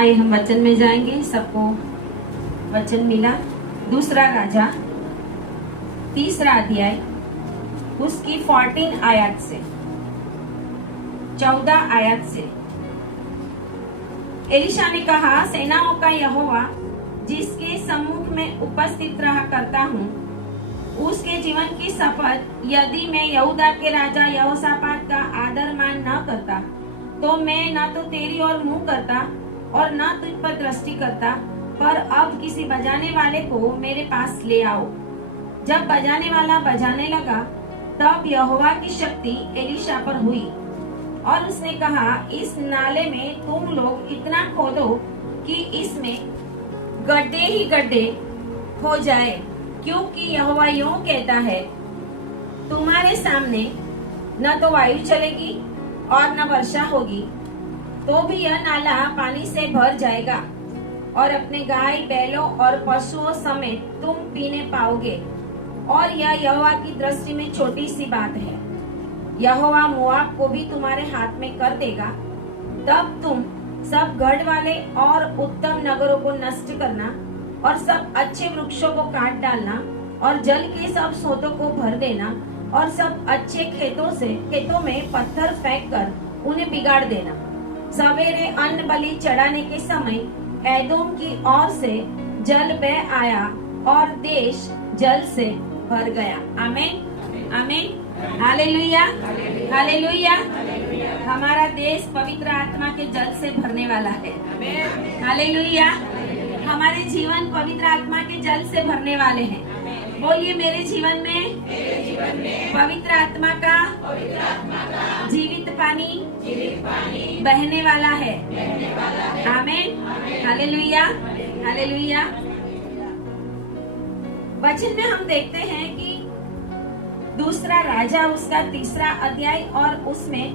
आइए हम वचन में जाएंगे। सबको वचन मिला। दूसरा राजा 3 अध्याय उसकी 14 आयत से 14 आयत से। एलिशा ने कहा, सेनाओं का यहोवा जिसके सम्मुख में उपस्थित रहा करता हूँ, उसके जीवन की शपथ, यदि मैं यहूदा के राजा यहोशापात का आदर मान न करता, तो मैं न तो तेरी ओर मुंह करता और न तुझ पर दृष्टि करता, पर अब किसी बजाने वाले को मेरे पास ले आओ। जब बजाने वाला बजाने लगा, तब यहोवा की शक्ति एलिशा पर हुई और उसने कहा, इस नाले में तुम लोग इतना खोदो कि इसमें गड्ढे ही गड्ढे हो जाए, क्योंकि यहोवा यूं कहता है, तुम्हारे सामने न तो वायु चलेगी और न वर्षा होगी, तो भी यह नाला पानी से भर जाएगा और अपने गाय बैलों और पशुओं समेत तुम पीने पाओगे। और यह यहोवा की दृष्टि में छोटी सी बात है। यहोवा मोआब को भी तुम्हारे हाथ में कर देगा। तब तुम सब गढ़ वाले और उत्तम नगरों को नष्ट करना और सब अच्छे वृक्षों को काट डालना और जल के सब स्रोतों को भर देना और सब अच्छे खेतों में पत्थर फेंक कर उन्हें बिगाड़ देना। सवेरे अन्न बलि चढ़ाने के समय एदोम की ओर से जल बह आया और देश जल से भर गया। आमीन आमीन, हालेलुया हालेलुया। हमारा देश पवित्र आत्मा के जल से भरने वाला है। हालेलुया। हमारे जीवन पवित्र आत्मा के जल से भरने वाले हैं। बोलिए, मेरे जीवन में पवित्र आत्मा का जीवित पानी बहने वाला है। आमीन, हालेलुया हालेलुया। वचन में हम देखते हैं कि दूसरा राजा उसका 3 अध्याय और उसमें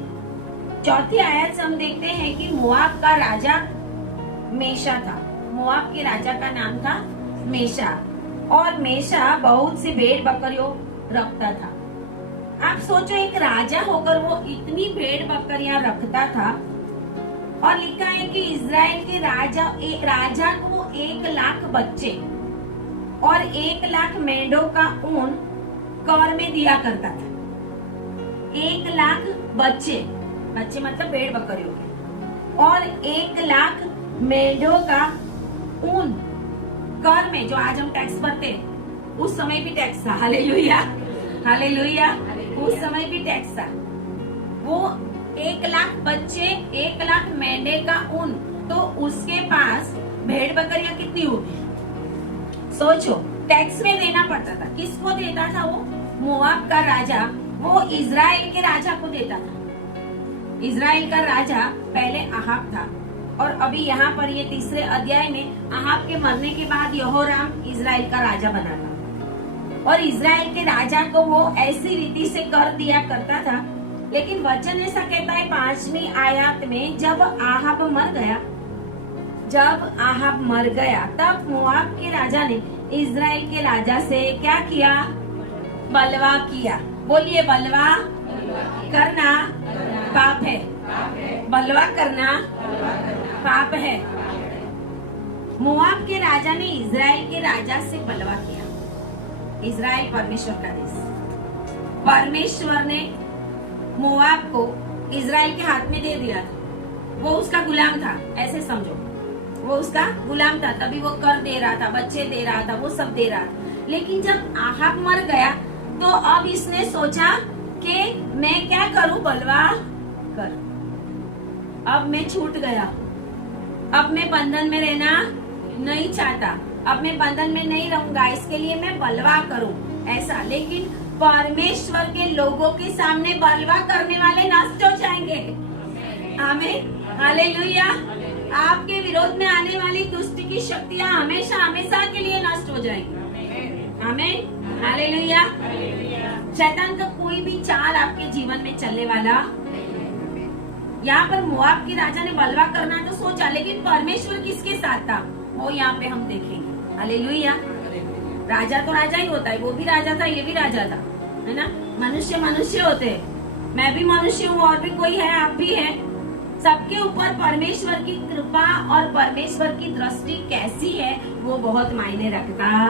4 आयत से हम देखते हैं कि मोआब का राजा मेशा था। मोआब के राजा का नाम था मेशा, और मेशा बहुत सी भेड़ बकरियों रखता था। आप सोचो, एक राजा होकर वो इतनी भेड़ बकरियां रखता था। और लिखा है कि इजराइल के राजा को 1 लाख बच्चे और 1 लाख मेंढों का ऊन कर में दिया करता था। 1 लाख बच्चे मतलब भेड़ बकरियों के, और 1 लाख मेंढों का ऊन कर में, जो आज हम टैक्स भरते, उस समय भी टैक्स था। Hallelujah hallelujah. उस समय भी टैक्स था। वो 1 लाख बच्चे, 1 लाख मेंढे का ऊन, तो उसके पास भेड़ बकरियां कितनी होगी? सोचो, टैक्स में देना पड़ता था। किसको देता था वो? मोआब का राजा, वो इजराइल के राजा को देता था। इजराइल का राजा पहले आहाब था, और अभी यहाँ पर ये 3 अध्याय में आहाब के मरने के बाद यहोराम इजराइल का राजा बना था। और इजराइल के राजा को वो ऐसी रीति से कर दिया करता था। लेकिन वचन ऐसा कहता है 5वीं आयत में, जब आहाब मर गया, तब मोआब के राजा ने इजराइल के राजा से क्या किया? बलवा किया। बोलिए, बलवा करना पाप है। बलवा करना पाप है। मोआब के राजा ने इजराइल के राजा से बलवा किया। इजराइल परमेश्वर का देश, परमेश्वर ने मोआब को इजराइल के हाथ में दे दिया था। वो उसका गुलाम था, ऐसे समझो, वो उसका गुलाम था। तभी वो कर दे रहा था, बच्चे दे रहा था, वो सब दे रहा था। लेकिन जब आहाब मर गया, तो अब इसने सोचा कि मैं क्या करूं? बलवा कर। अब मैं छूट गया, अब मैं बंधन में रहना नहीं चाहता, अब मैं बंधन में नहीं रहूंगा, इसके लिए मैं बलवा करूं, ऐसा। लेकिन परमेश्वर के लोगों के सामने बलवा करने वाले नष्ट हो जाएंगे। आमीन, हालेलुया। आपके विरोध में आने वाली दुष्ट की शक्तियां हमेशा हमेशा के लिए नष्ट हो जाएंगी। आमीन, हालेलुया। शैतान का कोई भी चाल आपके जीवन में चलने वाला। यहाँ पर मोआब के राजा ने बलवा करना तो सोचा, लेकिन परमेश्वर किसके साथ था, वो यहाँ पे हम देखेंगे। हालेलुया। राजा तो राजा ही होता है, वो भी राजा था, ये भी राजा था, है ना। मनुष्य होते हैं, मैं भी मनुष्य हूँ, और भी कोई है, आप भी हैं, सबके ऊपर परमेश्वर की कृपा और परमेश्वर की दृष्टि कैसी है वो बहुत मायने रखता है।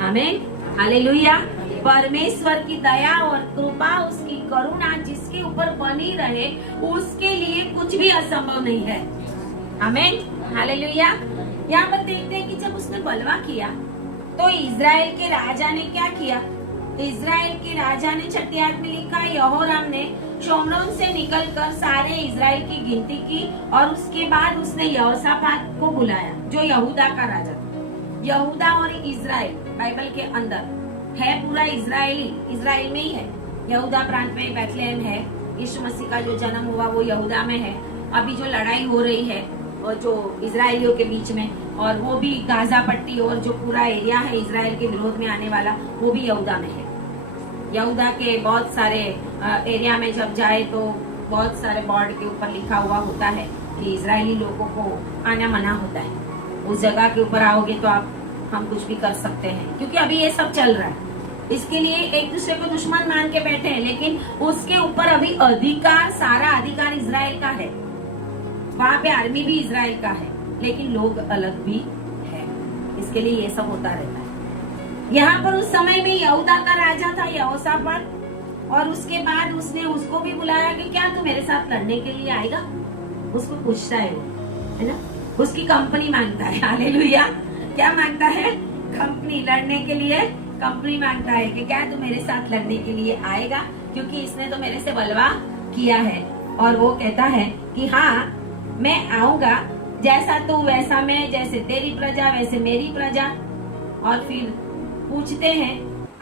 आमीन, हालेलुया। परमेश्वर की दया और कृपा, उसकी करुणा जिसके ऊपर बनी रहे उसके लिए कुछ भी असंभव नहीं है। आमीन, हालेलुया। यहाँ पर देखते हैं कि जब उसने बलवा किया तो इजराइल के राजा ने क्या किया। इजराइल के राजा ने 6 आयत में लिखा, यहोराम ने शोमरोन से निकलकर सारे इजराइल की गिनती की और उसके बाद उसने यहोशापात को बुलाया जो यहूदा का राजा था। यहूदा और इजराइल बाइबल के अंदर है, पूरा इजराइल में ही है। यहूदा प्रांत में बैतलहम है, यीशु मसीह का जो जन्म हुआ वो यहूदा में है। अभी जो लड़ाई हो रही है और जो इजराइलियों के बीच में, और वो भी गाजा पट्टी और जो पूरा एरिया है इजराइल के विरोध में आने वाला वो भी यहूदा में है। यहूदा के बहुत सारे एरिया में जब जाए तो बहुत सारे बोर्ड के ऊपर लिखा हुआ होता है कि इजरायली लोगों को आना मना होता है। उस जगह के ऊपर आओगे तो हम कुछ भी कर सकते हैं, क्योंकि अभी ये सब चल रहा है। इसके लिए एक दूसरे को दुश्मन मान के बैठे हैं, लेकिन उसके ऊपर अभी अधिकार, सारा अधिकार इजराइल का है। वहाँ पे आर्मी भी इजराइल का है, लेकिन लोग अलग भी है। इसके लिए ये सब होता रहता है। यहाँ पर उस समय में यहूदा का राजा था यहोशापात, और उसके बाद उसने उसको भी बुलाया कि क्या तू मेरे साथ लड़ने के लिए आएगा। उसको पूछता है वो, है ना, उसकी कंपनी मांगता है। हालेलुया। क्या मांगता है? कंपनी, लड़ने के लिए कंपनी मांगता है कि क्या तू मेरे साथ लड़ने के लिए आएगा, क्योंकि इसने तो मेरे से बलवा किया है। और वो कहता है कि हाँ मैं आऊंगा, जैसा तू वैसा मैं, जैसे तेरी प्रजा वैसे मेरी प्रजा। और फिर पूछते हैं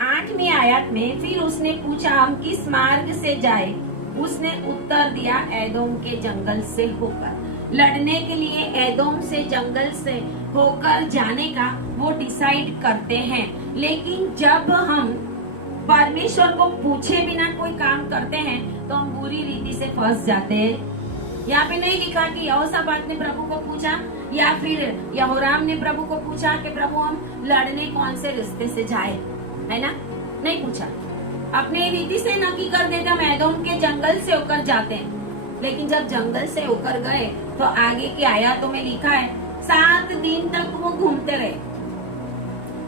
8वीं आयत में, फिर उसने पूछा हम किस मार्ग से जाए। उसने उत्तर दिया एदोम के जंगल से होकर। लड़ने के लिए एदोम से जंगल से होकर जाने का वो डिसाइड करते हैं। लेकिन जब हम परमेश्वर को पूछे बिना कोई काम करते हैं तो हम बुरी रीति से फंस जाते हैं। यहाँ पे नहीं लिखा कि यहोशापात ने प्रभु को पूछा या फिर यहोराम ने प्रभु को पूछा कि प्रभु हम लड़ने कौन से रास्ते से जाए, है ना, नहीं पूछा। अपने रीति से नक्की कर देते हम एदोम के जंगल से होकर जाते हैं। लेकिन जब जंगल से होकर गए तो आगे की आयतों में लिखा है 7 दिन तक वो घूमते रहे।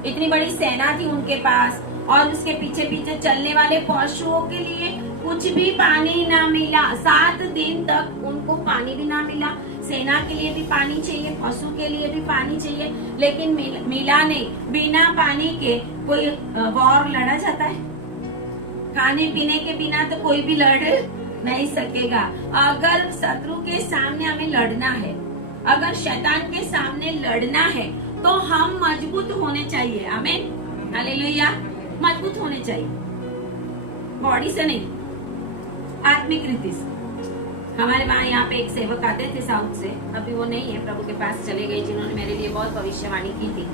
इतनी बड़ी सेना थी उनके पास, और उसके पीछे पीछे चलने वाले पशुओं के लिए कुछ भी पानी ना मिला। 7 दिन तक उनको पानी भी ना मिला। सेना के लिए भी पानी चाहिए, पशु के लिए भी पानी चाहिए, लेकिन मिला नहीं। बिना पानी के कोई वॉर लड़ा जाता है? खाने पीने के बिना तो कोई भी लड़ नहीं सकेगा। अगर शत्रु के सामने हमें लड़ना है, अगर शैतान के सामने लड़ना है, तो हम मजबूत होने चाहिए। आमीन, हालेलुया। मजबूत होने चाहिए, बॉडी से नहीं, आत्मिक रीति से। हमारे वहाँ यहाँ पे एक सेवक आते थे साउथ से, अभी वो नहीं है, प्रभु के पास चले गए, जिन्होंने मेरे लिए बहुत भविष्यवाणी की थी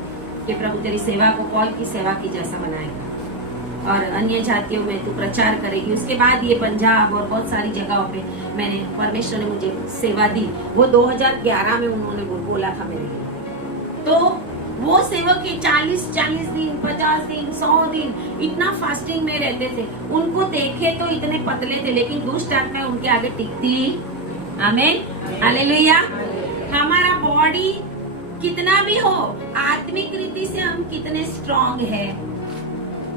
कि प्रभु तेरी सेवा को पौल की सेवा की जैसा बनाएगा और अन्य जातियों में तू प्रचार करेगी। उसके बाद ये पंजाब और बहुत सारी जगहों पे मैंने, परमेश्वर ने मुझे सेवा दी। वो 2011 में उन्होंने बोला था मेरे लिए। तो वो सेवक के 40 दिन, 50 दिन, 100 दिन इतना फास्टिंग में रहते थे। उनको देखे तो इतने पतले थे, लेकिन दुष्ट आत्मा उनके आगे टिकती। आमीन, हालेलुया। हमारा बॉडी कितना भी हो, आत्मिक रीति से हम कितने स्ट्रांग है।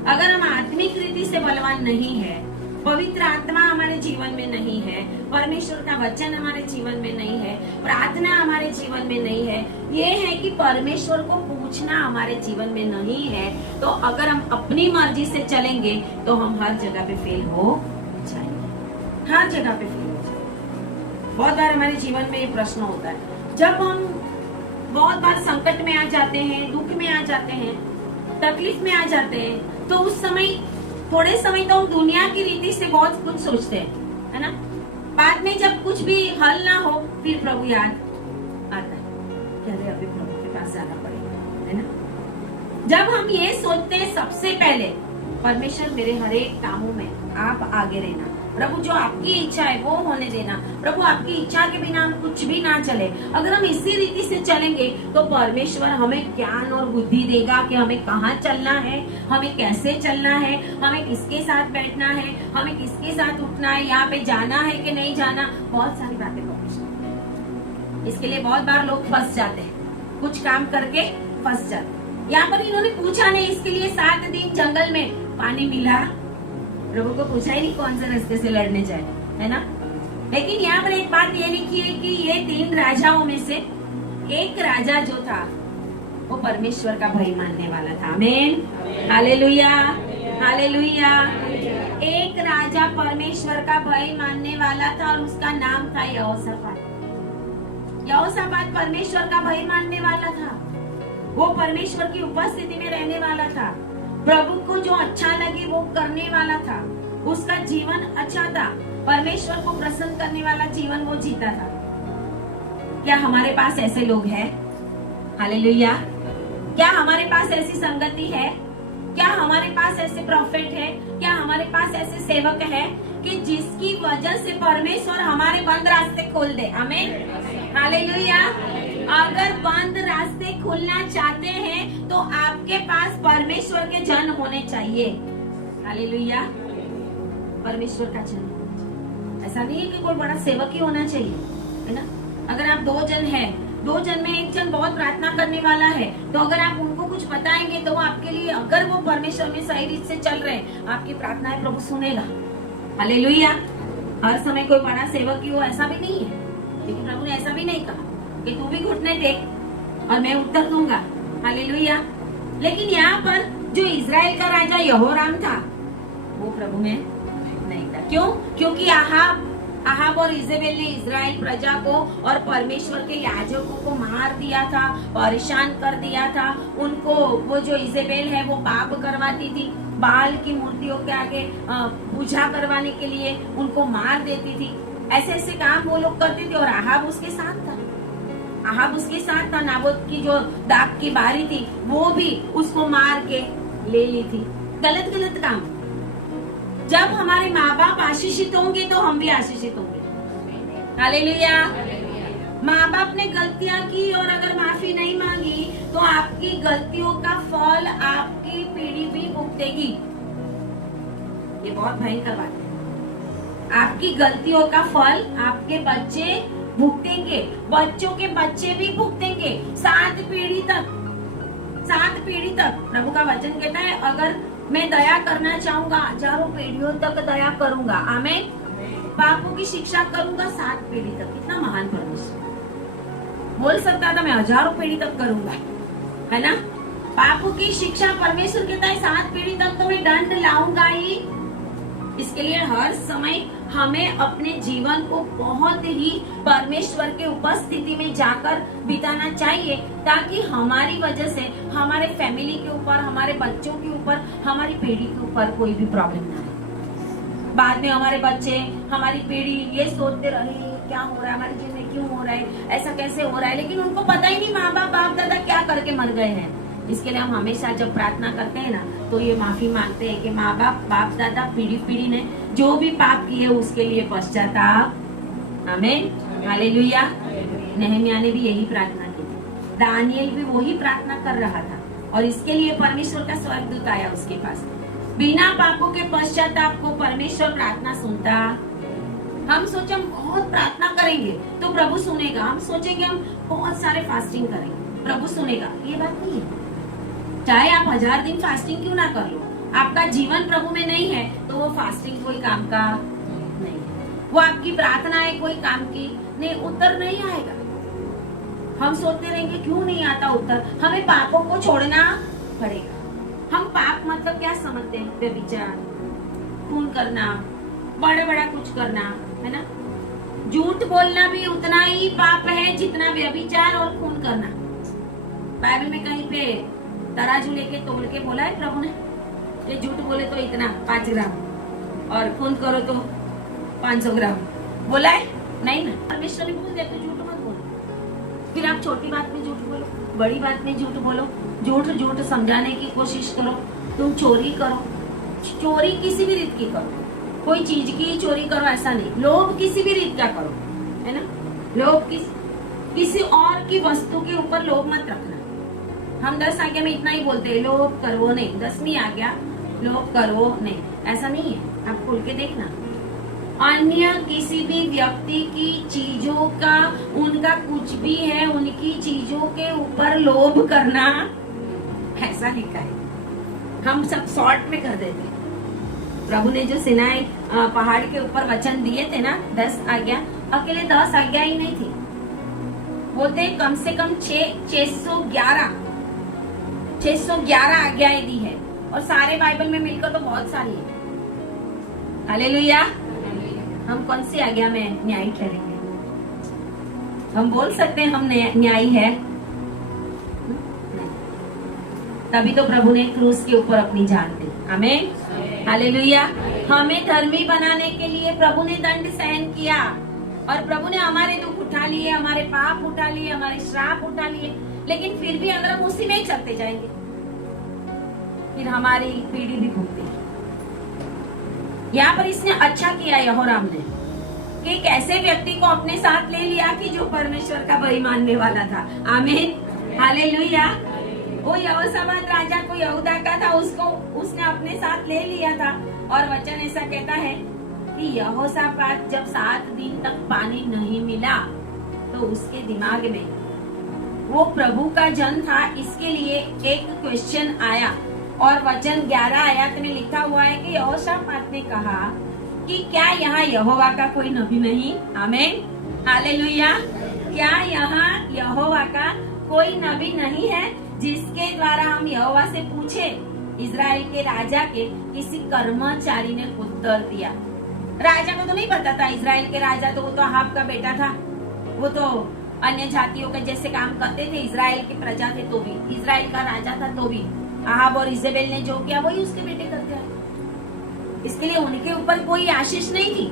अगर हम आत्मिक रीति से बलवान नहीं है, पवित्र आत्मा हमारे जीवन में नहीं है, परमेश्वर का वचन हमारे जीवन में नहीं है, प्रार्थना हमारे जीवन में नहीं है, ये है कि परमेश्वर को पूछना हमारे जीवन में नहीं है, तो अगर हम अपनी मर्जी से चलेंगे तो हम हर जगह पे फेल हो जाएंगे। हर जगह पे फेल हो जाएंगे। बहुत बार हमारे जीवन में ये प्रश्न होता है, जब हम बहुत बार संकट में आ जाते हैं, दुख में आ जाते हैं, तकलीफ में आ जाते हैं, तो उस समय थोड़े समय तो हम दुनिया की रीति से बहुत कुछ सोचते हैं, है ना। बाद में जब कुछ भी हल ना हो, फिर प्रभु याद आता है कि अरे अभी प्रभु के पास जाना पड़ेगा, है ना। जब हम ये सोचते हैं सबसे पहले, परमेश्वर मेरे हर एक कामों में आप आगे रहना, प्रभु जो आपकी इच्छा है वो होने देना, प्रभु आपकी इच्छा के बिना हम कुछ भी ना चले। अगर हम इसी रीति से चलेंगे तो परमेश्वर हमें ज्ञान और बुद्धि देगा कि हमें कहाँ चलना है, हमें कैसे चलना है, हमें किसके साथ बैठना है, हमें किसके साथ उठना है, यहाँ पे जाना है कि नहीं जाना, बहुत सारी बातें परमेश्वर। इसके लिए बहुत बार लोग फंस जाते हैं, कुछ काम करके फंस जाते हैं। यहाँ पर इन्होंने पूछा नहीं, इसके लिए 7 दिन जंगल में पानी मिला, प्रभु को पूछा ही नहीं कौन से रास्ते से लड़ने जाए, है ना। लेकिन यहाँ पर एक बात ये लिखी है कि ये 3 राजाओं में से एक राजा जो था वो परमेश्वर का भय मानने वाला था। आमीन, हालेलुया, हालेलुया। एक राजा परमेश्वर का भय मानने वाला था और उसका नाम था यहोशापात। यहोशापात परमेश्वर का भय मानने वाला था, वो परमेश्वर की उपस्थिति में रहने वाला था, प्रभु को जो अच्छा लगे वो करने वाला था, उसका जीवन अच्छा था, परमेश्वर को प्रसन्न करने वाला जीवन वो जीता था। क्या हमारे पास ऐसे लोग हैं? हालेलुया। क्या हमारे पास ऐसी संगति है? क्या हमारे पास ऐसे प्रॉफिट है? क्या हमारे पास ऐसे सेवक है कि जिसकी वजह से परमेश्वर हमारे बंद रास्ते खोल दे? आमीन, हालेलुया। अगर बंद रास्ते खुलना चाहते हैं तो आपके पास परमेश्वर के जन होने चाहिए। हालेलुया, परमेश्वर का जन। ऐसा नहीं है कि कोई बड़ा सेवक ही होना चाहिए, है ना। अगर आप 2 जन हैं, 2 जन में एक जन बहुत प्रार्थना करने वाला है, तो अगर आप उनको कुछ बताएंगे तो आपके लिए, अगर वो परमेश्वर में सही रीत से चल रहे हैं, आपकी प्रार्थनाएं प्रभु सुनेगा। हालेलुया। हर समय कोई बड़ा सेवक ही हो ऐसा भी नहीं है, लेकिन प्रभु ने ऐसा भी नहीं कहा कि तू भी घुटने टेक और मैं उत्तर दूंगा। हालेलुया। लेकिन यहाँ पर जो इजराइल का राजा यहोराम था वो प्रभु में नहीं था। क्यों? क्योंकि आहाब और इजेबेल ने इजराइल प्रजा को और परमेश्वर के याजकों को मार दिया था, परेशान कर दिया था उनको। वो जो इजेबेल है वो पाप करवाती थी, बाल की मूर्तियों के आगे पूजा करवाने के लिए उनको मार देती थी। ऐसे ऐसे काम वो लोग करते थे और आहाब उसके साथ था। आहाब उसके साथ था। नाबोत की जो दाग की बारी थी वो भी उसको मार के ले ली थी। गलत गलत काम। जब हमारे माँ बाप आशीषित होंगे तो हम भी आशीषित होंगे। हालेलुया। माँ बाप ने गलतियां की और अगर माफी नहीं मांगी तो आपकी गलतियों का फल आपकी पीढ़ी भी भुगतेगी। ये बहुत भयंकर बात है। आपकी गलतियों का फल आपके बच्चे भुगतेंगे, बच्चों के बच्चे भी भुगतेंगे, 7 पीढ़ी तक। 7 पीढ़ी तक प्रभु का वचन कहता है, अगर मैं दया करना चाहूंगा 1000 पीढ़ियों तक दया करूंगा। आमीन। पापों की शिक्षा करूंगा 7 पीढ़ी तक। कितना महान परमेश्वर बोल सकता था मैं 1000 पीढ़ी तक करूंगा, है ना। पापों की शिक्षा परमेश्वर कहता है 7 पीढ़ी तक तो मैं दंड लाऊंगा ही। इसके लिए हर समय हमें अपने जीवन को बहुत ही परमेश्वर के उपस्थिति में जाकर बिताना चाहिए, ताकि हमारी वजह से हमारे फैमिली के ऊपर, हमारे बच्चों के ऊपर, हमारी पीढ़ी के ऊपर कोई भी प्रॉब्लम ना आए। बाद में हमारे बच्चे, हमारी पीढ़ी ये सोचते रहे क्या हो रहा है हमारे जीवन में, क्यों हो रहा है, ऐसा कैसे हो रहा है, लेकिन उनको पता ही नहीं माँ बाप दादा क्या करके मर गए हैं। इसके लिए हम हमेशा जब प्रार्थना करते हैं ना तो ये माफी मांगते हैं कि माँ बाप दादा पीढ़ी ने जो भी पाप किए उसके लिए पश्चाताप। आमीन, हालेलुया। नेहमिया ने भी यही प्रार्थना की थी, दानियल भी वही प्रार्थना कर रहा था और इसके लिए परमेश्वर का स्वर्गदूत आया उसके पास। बिना पापों के पश्चाताप को परमेश्वर प्रार्थना सुनता। हम सोचे हम बहुत प्रार्थना करेंगे तो प्रभु सुनेगा, हम सोचेंगे हम बहुत सारे फास्टिंग करेंगे प्रभु सुनेगा, ये बात नहीं है। चाहे आप 1000 दिन फास्टिंग क्यों ना कर लो, आपका जीवन प्रभु में नहीं है तो वो फास्टिंग कोई काम का नहीं है, वो आपकी प्रार्थना है कोई काम की नहीं, उत्तर नहीं आएगा। हम सोचते रहेंगे क्यों नहीं आता उत्तर। हमें पापों को छोड़ना पड़ेगा। हम पाप मतलब क्या समझते हैं? व्यभिचार, खून करना, बड़ा कुछ करना, है ना। झूठ बोलना भी उतना ही पाप है जितना व्यभिचार और खून करना। बाइबल में कहीं पे तराजू लेके तोल के बोला है प्रभु ने, ये झूठ बोले तो इतना 5 ग्राम और खून करो तो 500 ग्राम बोला है? नहीं ना। परमेश्वर ने बोल दिया तो झूठ मत बोलो। फिर आप छोटी बात में झूठ बोलो, बड़ी बात में झूठ बोलो, झूठ समझाने की कोशिश करो। तुम चोरी करो, चोरी किसी भी रीत की करो, कोई चीज की चोरी करो ऐसा नहीं, लोभ किसी भी रीत का करो, है ना। लोभ किसी और की वस्तु के ऊपर लोभ मत रखना। हम 10 आज्ञा में इतना ही बोलते हैं, लोभ करो नहीं, 10वीं आज्ञा लोभ करो नहीं, ऐसा नहीं है। आप खोल के देखना, अन्य किसी भी व्यक्ति की चीजों का, उनका कुछ भी है, उनकी चीजों के ऊपर लोभ करना, ऐसा लिखा है। हम सब शॉर्ट में कर देते। प्रभु ने जो सिनाई पहाड़ के ऊपर वचन दिए थे ना, 10 आज्ञा, अकेले 10 आज्ञा ही नहीं थी, वो थे कम से कम 611 आज्ञाएं दी है, और सारे बाइबल में मिलकर तो बहुत सारी है। हालेलुया। हम कौन सी आज्ञा में न्यायी ठहरेंगे? हम बोल सकते हैं हम न्यायी है? तभी तो प्रभु ने क्रूस के ऊपर अपनी जान दी। आमीन, हालेलुया। हमें धर्मी बनाने के लिए प्रभु ने दंड सहन किया, और प्रभु ने हमारे दुख उठा लिए, हमारे पाप उठा लिए, हमारे श्राप उठा लिए, लेकिन फिर भी अगर हम उसी में ही चलते जाएंगे, फिर हमारी पीढ़ी भी भूखेगी। यहाँ पर इसने अच्छा किया यहोराम ने कि एक ऐसे व्यक्ति को अपने साथ ले लिया कि जो परमेश्वर का बलि मानने वाला था। आमीन, हालेलुया। वो यहोशापात राजा को यहूदा का था, उसने अपने साथ ले लिया था, और वचन ऐसा कहता है कि यहोशापात जब 7 दिन तक पानी नहीं मिला तो उसके दिमाग में वो प्रभु का जन था, इसके लिए एक क्वेश्चन आया, और वचन 11 आयत में लिखा हुआ है कि यहोशापात ने कहा कि क्या यहाँ यहोवा का कोई नबी नहीं? आमीन, हालेलुया। क्या यहाँ यहोवा का कोई नबी नहीं है जिसके द्वारा हम यहोवा से पूछे? इजराइल के राजा के किसी कर्मचारी ने उत्तर दिया। राजा को तो नहीं पता था, इजराइल के राजा तो वो तो अहाब का बेटा था, वो तो अन्य जातियों के जैसे काम करते थे, इजराइल के प्रजा थे तो भी, इजराइल का राजा था तो भी अहाब और इजेबेल ने जो किया वही उसके बेटे करते हैं। इसके लिए उनके ऊपर कोई आशीष नहीं थी,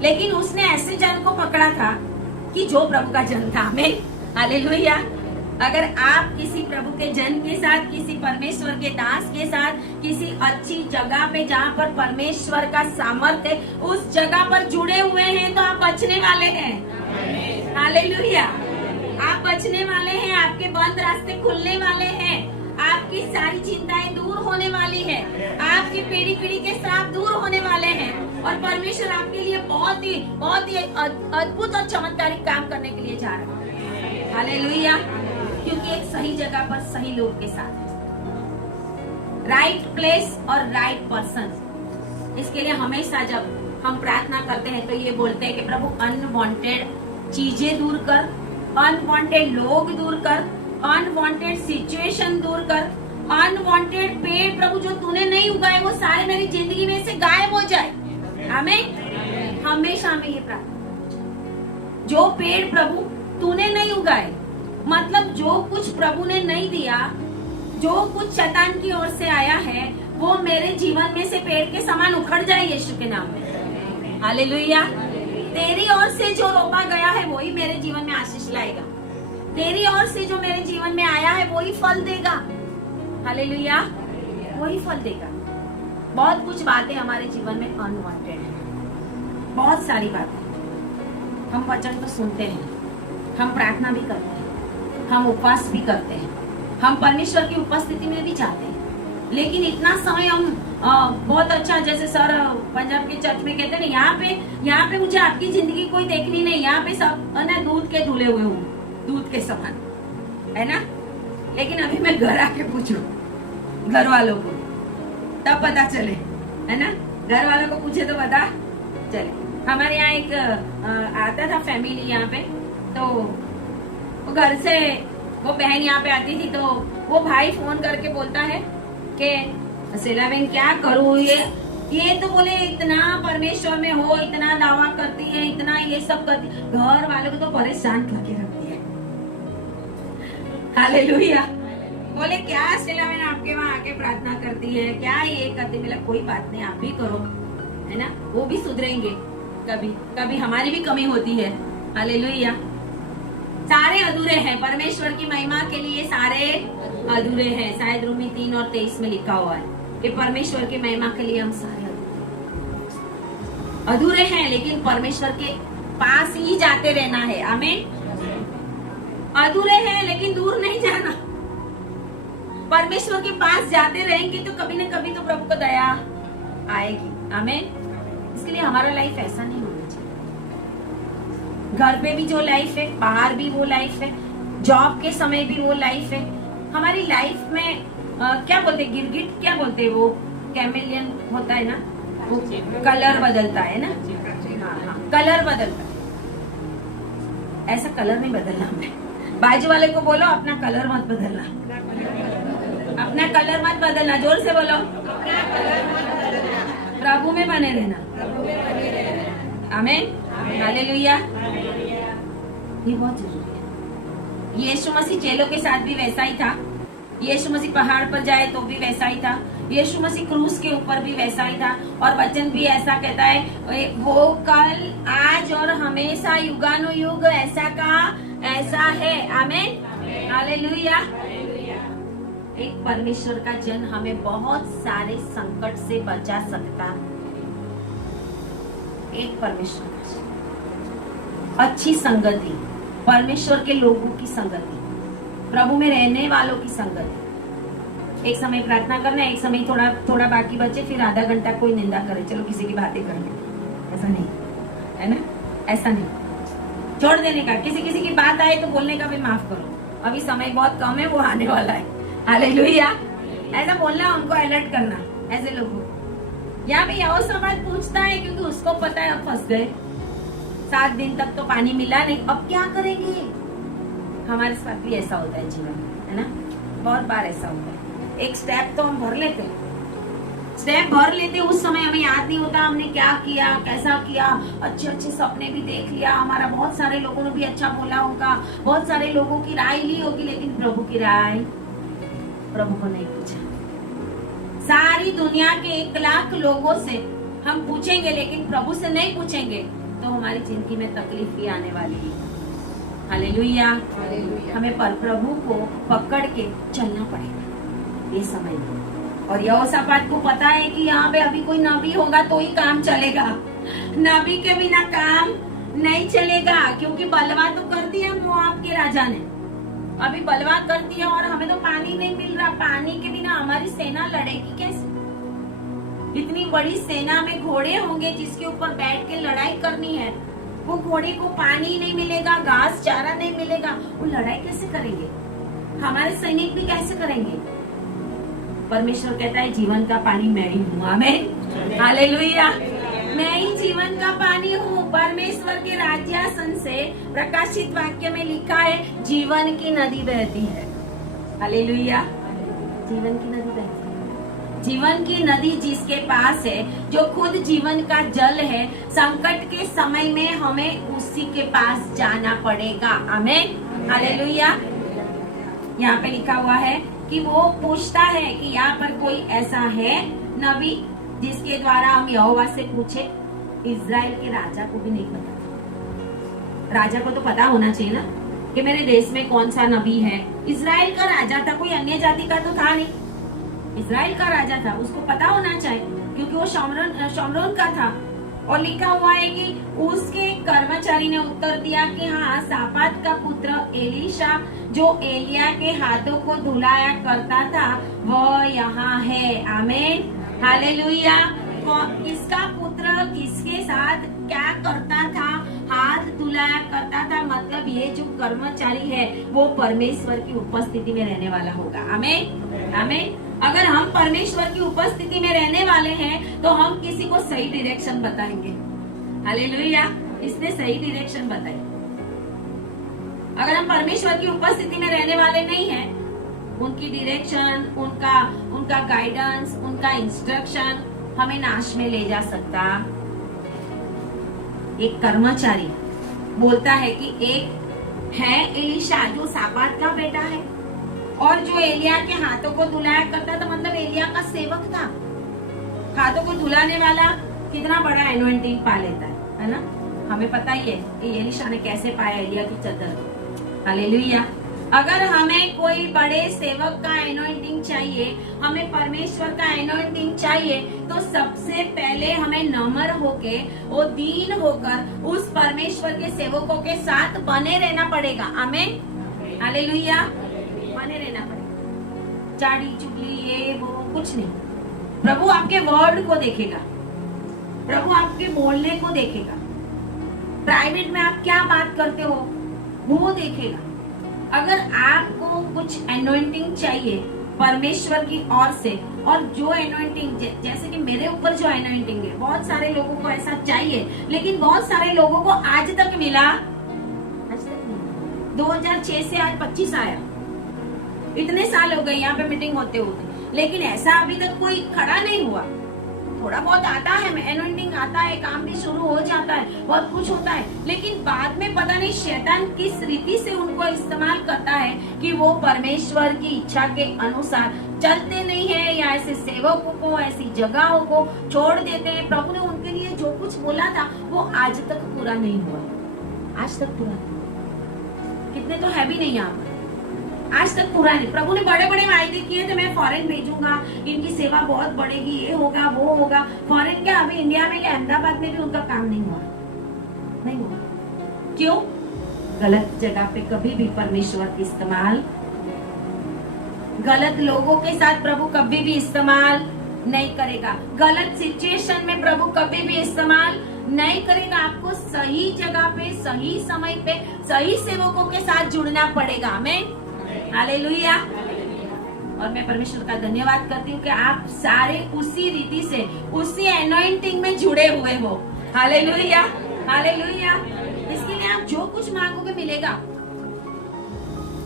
लेकिन उसने ऐसे जन को पकड़ा था कि जो प्रभु का जन था। आमीन, हालेलुया। अगर आप किसी प्रभु के जन के साथ, किसी परमेश्वर के दास के साथ, किसी अच्छी जगह पे जहाँ पर परमेश्वर का सामर्थ्य है, उस जगह पर जुड़े हुए हैं तो आप बचने वाले हैं। हालेलुया। आप बचने वाले हैं, आपके बंद रास्ते खुलने वाले हैं, आपकी सारी चिंताएं दूर होने वाली है, आपकी पीढ़ी के श्राप दूर होने वाले हैं, और परमेश्वर आपके लिए बहुत ही अद्भुत और चमत्कारिक काम करने के लिए जा रहा है। हालेलुया। क्योंकि एक सही जगह पर सही लोग के साथ, राइट प्लेस और राइट पर्सन। इसके लिए हमेशा जब हम प्रार्थना करते हैं तो ये बोलते हैं कि प्रभु अनवांटेड चीजें दूर कर, अनवांटेड लोग दूर कर, अनवांटेड सिचुएशन दूर कर, अनवांटेड पेड़ प्रभु जो तूने नहीं उगाए वो सारे मेरी जिंदगी में से गायब हो जाए। आमीन। हमेशा हमें ये प्रार्थना, जो पेड़ प्रभु तूने नहीं उगाए, मतलब जो कुछ प्रभु ने नहीं दिया, जो कुछ शैतान की ओर से आया है, वो मेरे जीवन में से पेड़ के समान उखड़ जाए यीशु के नाम में। हालेलुया। तेरी ओर से जो रोपा गया है वही मेरे जीवन में आशीष लाएगा, तेरी ओर से जो मेरे जीवन में आया है वही फल देगा। हालेलुया, वही फल देगा। बहुत कुछ बातें हमारे जीवन में अनवांटेड है, बहुत सारी बातें। हम वचन तो सुनते हैं, हम प्रार्थना भी करते हैं, हम उपवास भी करते हैं, हम परमेश्वर की उपस्थिति में भी जाते हैं, लेकिन इतना समय हम बहुत अच्छा, जैसे सर पंजाब के चर्च में कहते हैं ना, यहाँ पे मुझे आपकी जिंदगी कोई देखनी नहीं, यहाँ पे सब ना दूध के धुले हुए हूँ, दूध के समान, है ना। लेकिन अभी मैं घर आके पूछूं घर वालों को, तब पता चले, है ना। घर वालों को पूछे तो पता चले। हमारे यहाँ एक आता था फैमिली यहाँ पे, तो वो घर से वो बहन यहाँ पे आती थी, तो वो भाई फोन करके बोलता है कि सेला बहन क्या करूँ, ये तो बोले इतना परमेश्वर में हो, इतना दावा करती है, इतना ये सब करती, घर वालों को तो परेशान करके रखती है। हालेलुया। बोले क्या सेला बहन आपके वहाँ आके प्रार्थना करती है, क्या ये करती, बोला कोई बात नहीं, आप भी करो, है ना, वो भी सुधरेंगे। कभी कभी हमारी भी कमी होती है। हालेलुया। सारे अधूरे हैं, परमेश्वर की महिमा के लिए सारे अधूरे हैं। शायद रोमी 3:23 में लिखा हुआ है कि परमेश्वर की महिमा के लिए हम सारे अधूरे हैं, लेकिन परमेश्वर के पास ही जाते रहना है। आमीन। अधूरे हैं लेकिन दूर नहीं जाना, परमेश्वर के पास जाते रहेंगे तो कभी न कभी तो प्रभु को दया आएगी। आमीन। इसके लिए हमारा लाइफ ऐसा नहीं होना चाहिए। घर पे भी जो लाइफ है, बाहर भी वो लाइफ है, जॉब के समय भी वो लाइफ है। हमारी लाइफ में क्या बोलते, गिरगिट क्या बोलते, वो कैमेलियन होता है ना, वो कलर बदलता है ना। हाँ, कलर बदलता है। ऐसा कलर नहीं बदलना हमें। बाजू वाले को बोलो अपना कलर मत बदलना, अपना कलर मत बदलना। जोर से बोलो, प्रभु में बने रहना। आमीन, हालेलुया। ये बहुत जरूरी है। यीशु मसीह चेलों के साथ भी वैसा ही था। यीशु मसीह पहाड़ पर जाए तो भी वैसा ही था। यीशु मसीह क्रूस के ऊपर भी वैसा ही था। और वचन भी ऐसा कहता है, वो कल आज और हमेशा युगानुयुग ऐसा का ऐसा है। आमीन, हालेलुया। एक परमेश्वर का जन हमें बहुत सारे संकट से बचा सकता। एक परमेश्वर का जन, अच्छी संगति, परमेश्वर के लोगों की संगति, प्रभु में रहने वालों की संगति। एक समय प्रार्थना करना, एक समय थोड़ा थोड़ा बाकी बचे, फिर आधा घंटा कोई निंदा करे, चलो किसी की बातें कर ले। ऐसा नहीं है ना, ऐसा नहीं, छोड़ देने का। किसी किसी की बात आए तो बोलने का भी माफ करो, अभी समय बहुत कम है, वो आने वाला है। हालेलुया। ऐसा बोलना, उनको अलर्ट करना ऐसे लोगों। यहाँ पे यहोशापात पूछता है क्योंकि उसको पता है अब फंस गए, 7 दिन तक तो पानी मिला नहीं, अब क्या करेंगे। हमारे साथ भी ऐसा होता है जीवन में, है ना, बहुत बार ऐसा होता है। एक स्टेप तो हम भर लेते, उस समय हमें याद नहीं होता हमने क्या किया, कैसा किया। अच्छे अच्छे सपने भी देख लिया हमारा, बहुत सारे लोगों ने भी अच्छा बोला होगा, बहुत सारे लोगों की राय ली होगी, लेकिन प्रभु की राय प्रभु को नहीं पूछा। सारी दुनिया के 1 लाख लोगों से हम पूछेंगे, लेकिन प्रभु से नहीं पूछेंगे तो हमारी जिंदगी में तकलीफ ही आने वाली है। हालेलुया। हमें पर प्रभु को पकड़ के चलना पड़ेगा ये समय में। और यहोशापात को पता है कि यहाँ पे अभी कोई नबी होगा तो ही काम चलेगा, नबी के बिना काम नहीं चलेगा। क्योंकि बलवा तो कर दिया मोआब के राजा ने, अभी बलवा कर दिया और हमें तो पानी नहीं मिल रहा। पानी के बिना हमारी सेना लड़ेगी कैसे। इतनी बड़ी सेना में घोड़े होंगे जिसके ऊपर बैठ के लड़ाई करनी है, वो घोड़े को पानी नहीं मिलेगा, घास चारा नहीं मिलेगा, वो लड़ाई कैसे करेंगे। हमारे सैनिक भी कैसे करेंगे। परमेश्वर कहता है जीवन का पानी मैं ही हूँ। आमीन, हालेलुया। मैं ही जीवन का पानी हूँ। परमेश्वर के राज्यासन से प्रकाशित वाक्य में लिखा है जीवन की नदी बहती है। हालेलुया। जीवन की नदी बहती है। जीवन की नदी जिसके पास है, जो खुद जीवन का जल है, संकट के समय में हमें उसी के पास जाना पड़ेगा। आमीन, हालेलुया। यहाँ पे लिखा हुआ है कि वो पूछता है कि यहाँ पर कोई ऐसा है नबी जिसके द्वारा हम यहोवा से पूछे। इज़राइल के राजा को भी नहीं पता। राजा को तो पता होना चाहिए ना कि मेरे देश में कौन सा नबी है। इज़राइल का राजा था, कोई अन्य जाति का तो था नहीं, इज़राइल का राजा था, उसको पता होना चाहिए क्योंकि वो शमरोन का था। और लिखा हुआ है कि उसके कर्मचारी ने उत्तर दिया कि हाँ, शापात का पुत्र एलीशा जो एलिया के हाथों को धुलाया करता था वह यहाँ है। आमीन, हालेलुया। किसका पुत्र किसके साथ क्या करता था, हाथ धुलाया करता था। मतलब ये जो कर्मचारी है वो परमेश्वर की उपस्थिति में रहने वाला होगा। आमीन, आमीन। अगर हम परमेश्वर की उपस्थिति में रहने वाले हैं तो हम किसी को सही डायरेक्शन बताएंगे। हालेलुया। इसने सही डायरेक्शन बताई। अगर हम परमेश्वर की उपस्थिति में रहने वाले नहीं हैं, उनकी डायरेक्शन, उनका गाइडेंस, उनका इंस्ट्रक्शन हमें नाश में ले जा सकता। एक कर्मचारी बोलता है कि एक है एलीशा जो शापात का बेटा है और जो एलिया के हाथों को धुलाया करता था, मतलब एलिया का सेवक था। हाथों को धुलाने वाला कितना बड़ा एनोइंटिंग पा लेता है ना। हमें पता ही है कि एलीशा ने कैसे पाया एलिया की चादर। हालेलुया। अगर हमें कोई बड़े सेवक का एनोइंटिंग चाहिए, हमें परमेश्वर का एनोइंटिंग चाहिए, तो सबसे पहले हमें नम्र होके और दीन होकर उस परमेश्वर के सेवकों के साथ बने रहना पड़ेगा। आमीन, हालेलुया। बने रहना पड़ेगा। चाड़ी चुगली ये वो कुछ नहीं। प्रभु आपके वर्ड को देखेगा। प्रभु आपके बोलने को देखेगा, प्राइवेट में आप क्या बात करते हो वो देखेगा। अगर आपको कुछ एनॉइंटिंग चाहिए परमेश्वर की ओर से, और जो एनॉइंटिंग जैसे कि मेरे ऊपर जो एनॉइंटिंग है, बहुत सारे लोगों को ऐसा चाहिए, लेकिन बहुत सारे लोगों को आज तक मिला, आज तक नहीं। 2006 से आज 25 आया, इतने साल हो गए यहाँ पे मीटिंग होते होते, लेकिन ऐसा अभी तक कोई खड़ा नहीं हुआ। थोड़ा बहुत आता है, एनॉइंटिंग आता है, काम भी शुरू हो जाता है, बहुत कुछ होता है, लेकिन बाद में पता नहीं शैतान किस रीति से उनको इस्तेमाल करता है कि वो परमेश्वर की इच्छा के अनुसार चलते नहीं है, या ऐसे सेवकों को, ऐसी जगहों को छोड़ देते हैं। प्रभु ने उनके लिए जो कुछ बोला था वो आज तक पूरा नहीं हुआ, आज तक पूरा नहीं। कितने तो है भी नहीं यहाँ पर, आज तक पूरा नहीं। प्रभु ने बड़े बड़े वायदे किए थे, मैं फॉरेन भेजूंगा, इनकी सेवा बहुत बढ़ेगी, ये होगा वो होगा। फॉरेन क्या, अभी इंडिया में या अहमदाबाद में भी उनका काम नहीं हुआ, नहीं हुआ। क्यों? गलत जगह पे कभी भी परमेश्वर इस्तेमाल, गलत लोगों के साथ प्रभु कभी भी इस्तेमाल नहीं करेगा, गलत सिचुएशन में प्रभु कभी भी इस्तेमाल नहीं करेगा। आपको सही जगह पे, सही समय पे, सही सेवकों के साथ जुड़ना पड़ेगा। आमीन, हालेलुया। और मैं परमेश्वर का धन्यवाद करती हूँ कि आप सारे उसी रीति से, उसी एनॉइंटिंग में जुड़े हुए हो। Hallelujah, hallelujah. इसके लिए आप जो कुछ मांगोगे मिलेगा,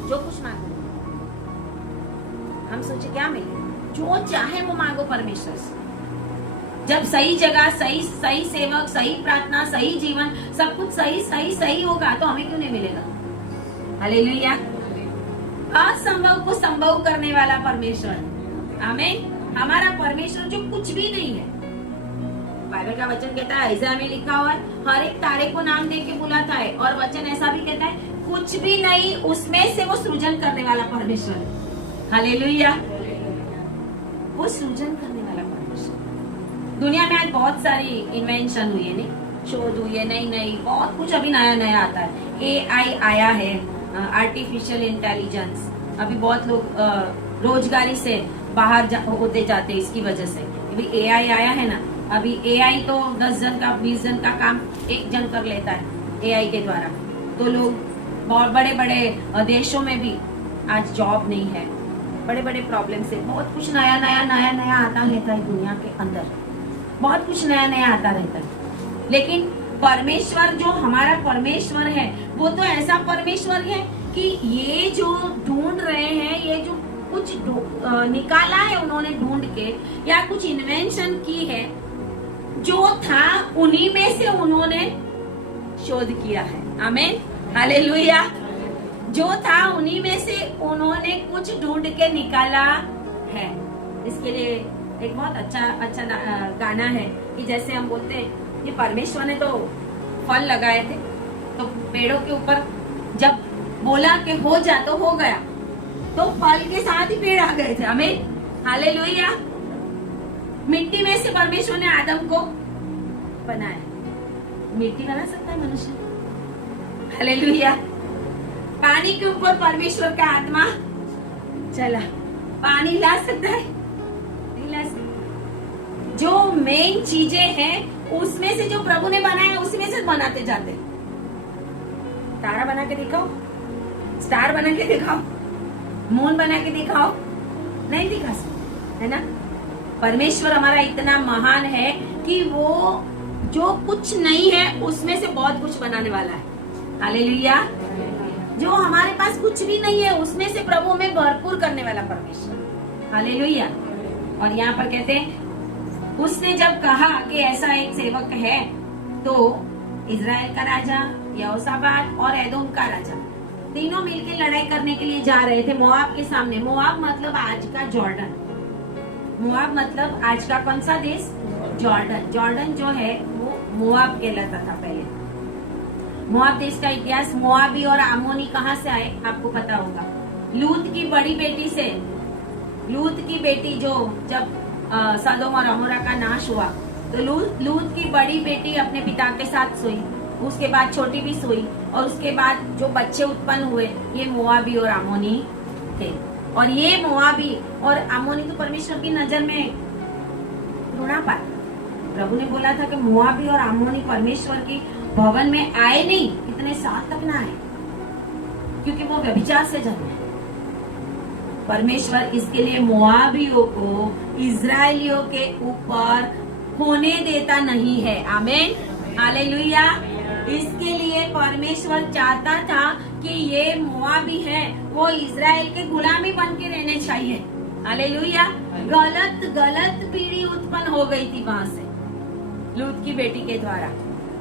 जो कुछ मांगोगे। हम सोचे क्या मिले, जो चाहे वो मांगो परमेश्वर से। जब सही जगह, सही सही सेवक, सही प्रार्थना, सही जीवन, सब कुछ सही सही सही होगा तो हमें क्यों नहीं मिलेगा। हालेलुया। असंभव को संभव करने वाला परमेश्वर, आमीन। हमारा परमेश्वर जो कुछ भी नहीं है, बाइबल का वचन कहता है, ऐसा में लिखा हुआ है, हर एक तारे को नाम दे के बुलाता है, और वचन ऐसा भी कहता है, कुछ भी नहीं उसमें से वो सृजन करने वाला परमेश्वर है। हालेलुया। वो सृजन करने वाला परमेश्वर। दुनिया में आज बहुत सारी इन्वेंशन हुई है, नहीं शोध हुई है, नई बहुत कुछ अभी नया नया आता है। AI आया है, आर्टिफिशियल इंटेलिजेंस। अभी बहुत लोग रोजगारी से बाहर होते जाते हैं इसकी वजह से। अभी AI आया है ना, अभी AI तो 10 जन का 20 जन का काम एक जन कर लेता है AI के द्वारा। तो लोग बहुत बड़े बड़े देशों में भी आज जॉब नहीं है, बड़े बड़े प्रॉब्लम से। बहुत कुछ नया नया आता रहता है दुनिया के अंदर, बहुत कुछ नया नया आता रहता है। लेकिन परमेश्वर जो हमारा परमेश्वर है वो तो ऐसा परमेश्वर है कि ये जो ढूंढ रहे हैं, ये जो कुछ निकाला है उन्होंने ढूंढ के, या कुछ इन्वेंशन की है, जो था उन्हीं में से उन्होंने शोध किया है। आमीन, हालेलुया। जो था उन्हीं में से उन्होंने कुछ ढूंढ के निकाला है। इसके लिए एक बहुत अच्छा गाना है कि जैसे हम बोलते हैं कि परमेश्वर ने तो फल लगाए थे, तो पेड़ों के ऊपर जब बोला कि हो जा तो हो गया, तो फल के साथ ही पेड़ आ गए थे। आमीन, हालेलुया। मिट्टी में से परमेश्वर ने आदम को बनाया, मिट्टी बना सकता है मनुष्य। हालेलुया। पानी के ऊपर परमेश्वर का आत्मा चला, पानी ला सकता है? नहीं ला सकता। जो मेन चीजें हैं उसमें से जो प्रभु ने बनाया उसी में से बनाते जाते। तारा बना के दिखाओ, स्टार बना के दिखाओ, मून बना के दिखाओ, नहीं दिखा सकते, है ना। परमेश्वर हमारा इतना महान है कि वो जो कुछ नहीं है उसमें से बहुत कुछ बनाने वाला है। हालेलुया। जो हमारे पास कुछ भी नहीं है उसमें से प्रभु हमें भरपूर करने वाला परमेश्वर। हालेलुया। और यहाँ पर कहते हैं, उसने जब कहा कि ऐसा एक सेवक है, तो इजराइल का राजा, यहोशापात और एदोम का राजा तीनों मिलकर लड़ाई करने के लिए जा रहे थे मोआब के सामने। मोआब मतलब आज का जॉर्डन। मोआब मतलब आज का कौन सा देश? जॉर्डन। जॉर्डन जो है वो मोआब कहलाता था पहले। मोआब देश का इतिहास, मोआबी और आमोनी कहाँ से आए आपको पता होगा। लूत की बड़ी बेटी से, लूत की बेटी जो जब सदोम और अमोरा का नाश हुआ, तो लूत की बड़ी बेटी अपने पिता के साथ सोई, उसके बाद छोटी भी सोई, और उसके बाद जो बच्चे उत्पन्न हुए ये मोआबी और आमोनी थे। और ये मोआबी और आमोनी तो परमेश्वर की नजर में घृणा पाते, प्रभु ने बोला था कि मोआबी और अम्मोनी परमेश्वर की भवन में आए नहीं, इतने साल तक ना आए, क्योंकि वो व्यभिचार से जन्मे। परमेश्वर इसके लिए मोआबियों को इजरायलियों के ऊपर होने देता नहीं है। आमीन, हालेलुया। इसके लिए परमेश्वर चाहता था कि ये मोआबी है वो इजराइल के गुलामी बन के रहने चाहिए। हालेलुया। गलत पीढ़ी उत्पन्न हो गई थी वहां से लूत की बेटी के द्वारा,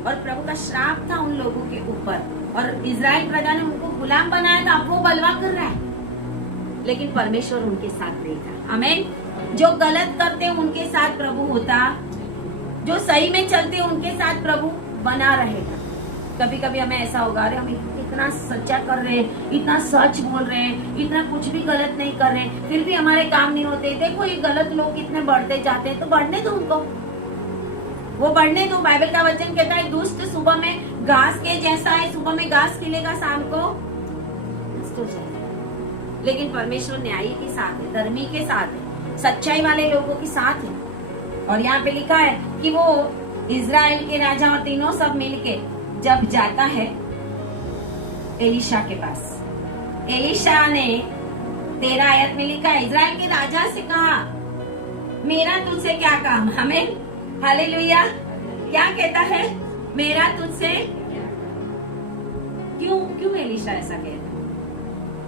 और प्रभु का श्राप था उन लोगों के ऊपर, और इजराइल प्रजा ने उनको गुलाम बनाया था। अब वो बलवा कर रहा है, लेकिन परमेश्वर उनके साथ नहीं था। आमीन। जो गलत करते उनके साथ प्रभु होता, जो सही में चलते उनके साथ प्रभु बना रहेगा। कभी कभी हमें ऐसा होगा, अरे हम इतना सच्चा कर रहे हैं, इतना सच बोल रहे हैं, इतना कुछ भी गलत नहीं कर रहे, फिर भी हमारे काम नहीं होते। देखो ये गलत लोग इतने बढ़ते जाते हैं, तो बढ़ने दो उनको, वो बढ़ने दो। बाइबल का वचन कहता है दुष्ट सुबह में घास के जैसा है, सुबह में घास खिलेगा, शाम को नष्ट हो जाएगा। लेकिन परमेश्वर न्यायी के साथ है, धर्मी के साथ है, सच्चाई वाले लोगों के साथ है। और यहाँ पे लिखा है कि वो इजराइल के राजा और तीनों सब मिलके जब जाता है एलीशा के पास, एलीशा ने 13 आयत में लिखा है, इजराइल के राजा से कहा मेरा तुझसे क्या काम। हमें हालेलुया। क्या कहता है, मेरा तुझसे क्यों एलीशा ऐसा कहता है?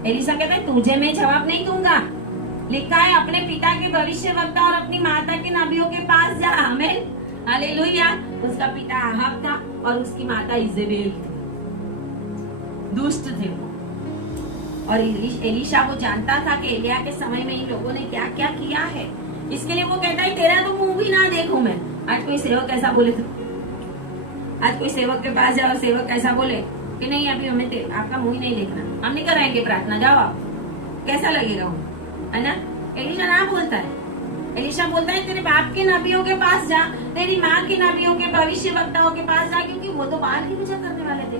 एलीशा कहता है तुझे मैं जवाब नहीं दूंगा। लिखा है अपने पिता के भविष्यवक्ता और अपनी माता के नबियों के पास जा। हमें हालेलुया। उसका पिता आहाब था और उसकी माता इजेबेल थी, दुष्ट थे वो। और एलीशा वो जानता था कि एलिया के समय में इन लोगों ने क्या क्या किया है। इसके लिए वो कहता है तेरा तो मुंह भी ना देखूं मैं। आज कोई सेवक ऐसा बोले तो, आज कोई सेवक के पास जाओ, सेवक ऐसा बोले कि नहीं अभी हमें आपका मुंह ही नहीं देखना, हम नहीं कराएंगे प्रार्थना, जाओ आप, कैसा लगेगा वो, है ना? एलीशा ना बोलता है, एलीशा बोलता है तेरे बाप के नबियों के पास जा, तेरी माँ के नबियों के भविष्यवक्ताओं के पास जा, क्योंकि वो तो बाल की पूजा करने वाले थे,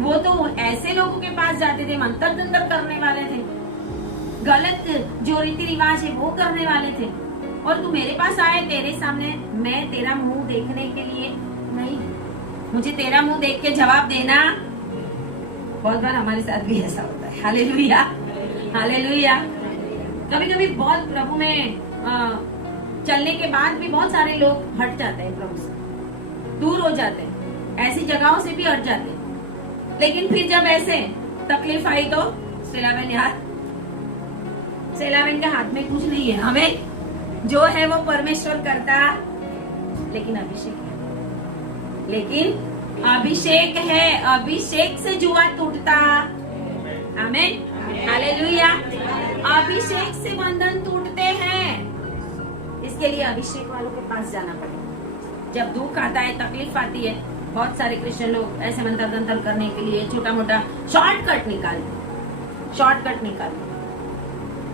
वो तो ऐसे लोगों के पास जाते थे, मंत्र तंत्र करने वाले थे, गलत जो रीति रिवाज है वो करने वाले थे। और तू मेरे पास आए, तेरे सामने मैं तेरा मुंह देखने के लिए नहीं, मुझे तेरा मुंह देख के जवाब देना। बहुत बार हमारे साथ भी ऐसा होता है। Hallelujah, hallelujah. कभी कभी बहुत प्रभु में चलने के बाद भी बहुत सारे लोग हट जाते हैं, प्रभु से दूर हो जाते हैं, ऐसी जगहों से भी हट जाते हैं। लेकिन फिर जब ऐसे तकलीफ आई तो सेलावेन के हाथ में कुछ नहीं है, हमें जो है वो परमेश्वर करता, लेकिन अभिषेक है, अभिषेक से जुआ टूटता। आमीन, हालेलुया। अभिषेक से बंधन टूटते हैं, इसके लिए अभिषेक वालों के पास जाना पड़ेगा। जब दुख आता है, तकलीफ आती है, बहुत सारे क्रिश्चियन लोग ऐसे मंत्र तंत्र करने के लिए छोटा मोटा शॉर्टकट निकाल।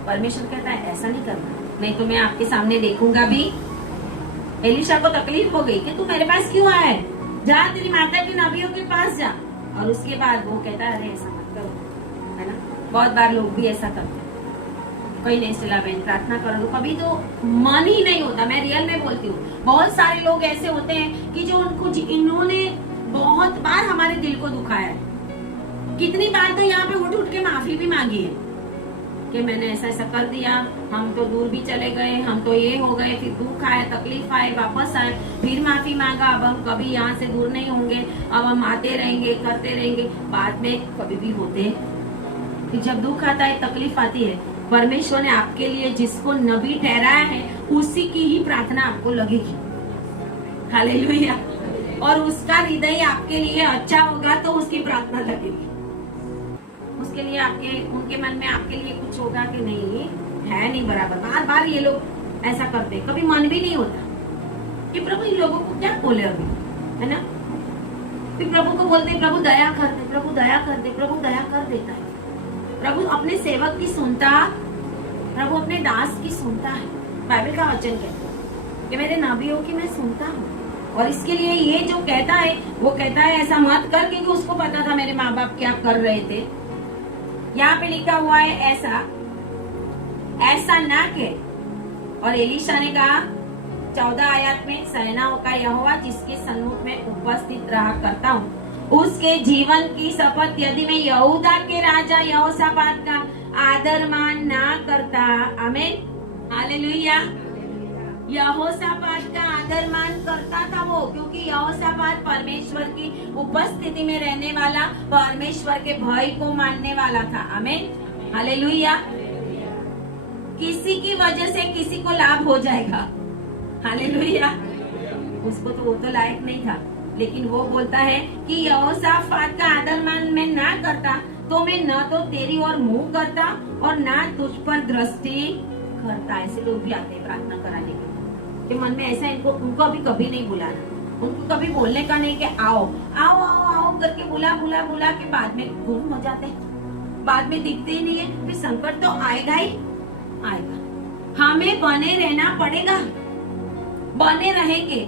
परमेश्वर कहता है ऐसा नहीं करना, नहीं तो मैं आपके सामने देखूंगा भी। एलीशा को तकलीफ हो गई कि तू मेरे पास क्यों आया है, जा तेरी माता के नबियों के पास जा। और उसके बाद वो कहता है अरे ऐसा मत करो, है ना? बहुत बार लोग भी ऐसा करते हैं, कोई नहीं सिला बहन प्रार्थना कर लो, कभी तो मन ही नहीं होता। मैं रियल में बोलती हूँ, बहुत सारे लोग ऐसे होते हैं कि जो उनको इन्होंने बहुत बार हमारे दिल को दुखाया है। कितनी बार तो यहाँ पे उठ के माफी भी मांगी है कि मैंने ऐसा ऐसा कर दिया, हम तो दूर भी चले गए, हम तो ये हो गए, फिर दुख आए, तकलीफ आए, वापस आए, फिर माफी मांगा, अब हम कभी यहाँ से दूर नहीं होंगे, अब हम आते रहेंगे, करते रहेंगे। बाद में कभी भी होते हैं कि जब दुख आता है, तकलीफ आती है, परमेश्वर ने आपके लिए जिसको नबी ठहराया है उसी की ही प्रार्थना आपको लगेगी। हालेलुया। और उसका हृदय आपके लिए अच्छा होगा तो उसकी प्रार्थना लगेगी। उसके लिए उनके मन में आपके लिए कुछ होगा कि नहीं है, नहीं बराबर। बार बार ये लोग ऐसा करते, कभी मन भी नहीं होता कि प्रभु इन लोगों को क्या बोले अभी, है ना? फिर प्रभु को बोलते प्रभु दया कर दे, प्रभु दया कर दे, प्रभु दया कर देता है। प्रभु अपने सेवक की सुनता, प्रभु अपने दास की सुनता है। बाइबल का वचन कहता है कि मेरे नबियों की मैं सुनता हूँ। और इसके लिए ये जो कहता है, वो कहता है ऐसा मत कर, क्योंकि उसको पता था मेरे माँ बाप क्या कर रहे थे। यहाँ पे लिखा हुआ है ऐसा ना कहे। और एलीशा ने कहा 14 आयत में, सेनाओं का यहोवा जिसके सन्मुख में उपस्थित रहा करता हूँ, उसके जीवन की शपथ यदि मैं यहूदा के राजा यहोशापात का आदर मान ना करता। आमीन, हालेलुया। यहोशापात का आदर मान करता था वो, क्योंकि यहोशापात परमेश्वर की उपस्थिति में रहने वाला, परमेश्वर के भय को मानने वाला था। आमीन, हालेलुया। किसी की वजह से किसी को लाभ हो जाएगा, हालेलुया। उसको तो वो तो लायक नहीं था, लेकिन वो बोलता है कि यहोशापात का आदर मान मैं ना करता तो मैं न तो तेरी ओर मुंह करता और ना तुझ पर दृष्टि करता। ऐसे लोग भी आते हैं प्रार्थना कराने के कि मन में ऐसा, इनको उनको अभी कभी नहीं बुलाना, उनको कभी बोलने का नहीं कि आओ आओ आओ आओ करके बुला बुला बुला के बाद में गुम हो जाते हैं, बाद में दिखते ही नहीं है। फिर संकट तो आएगा ही आएगा, हमें बने रहना पड़ेगा। बने रहेंगे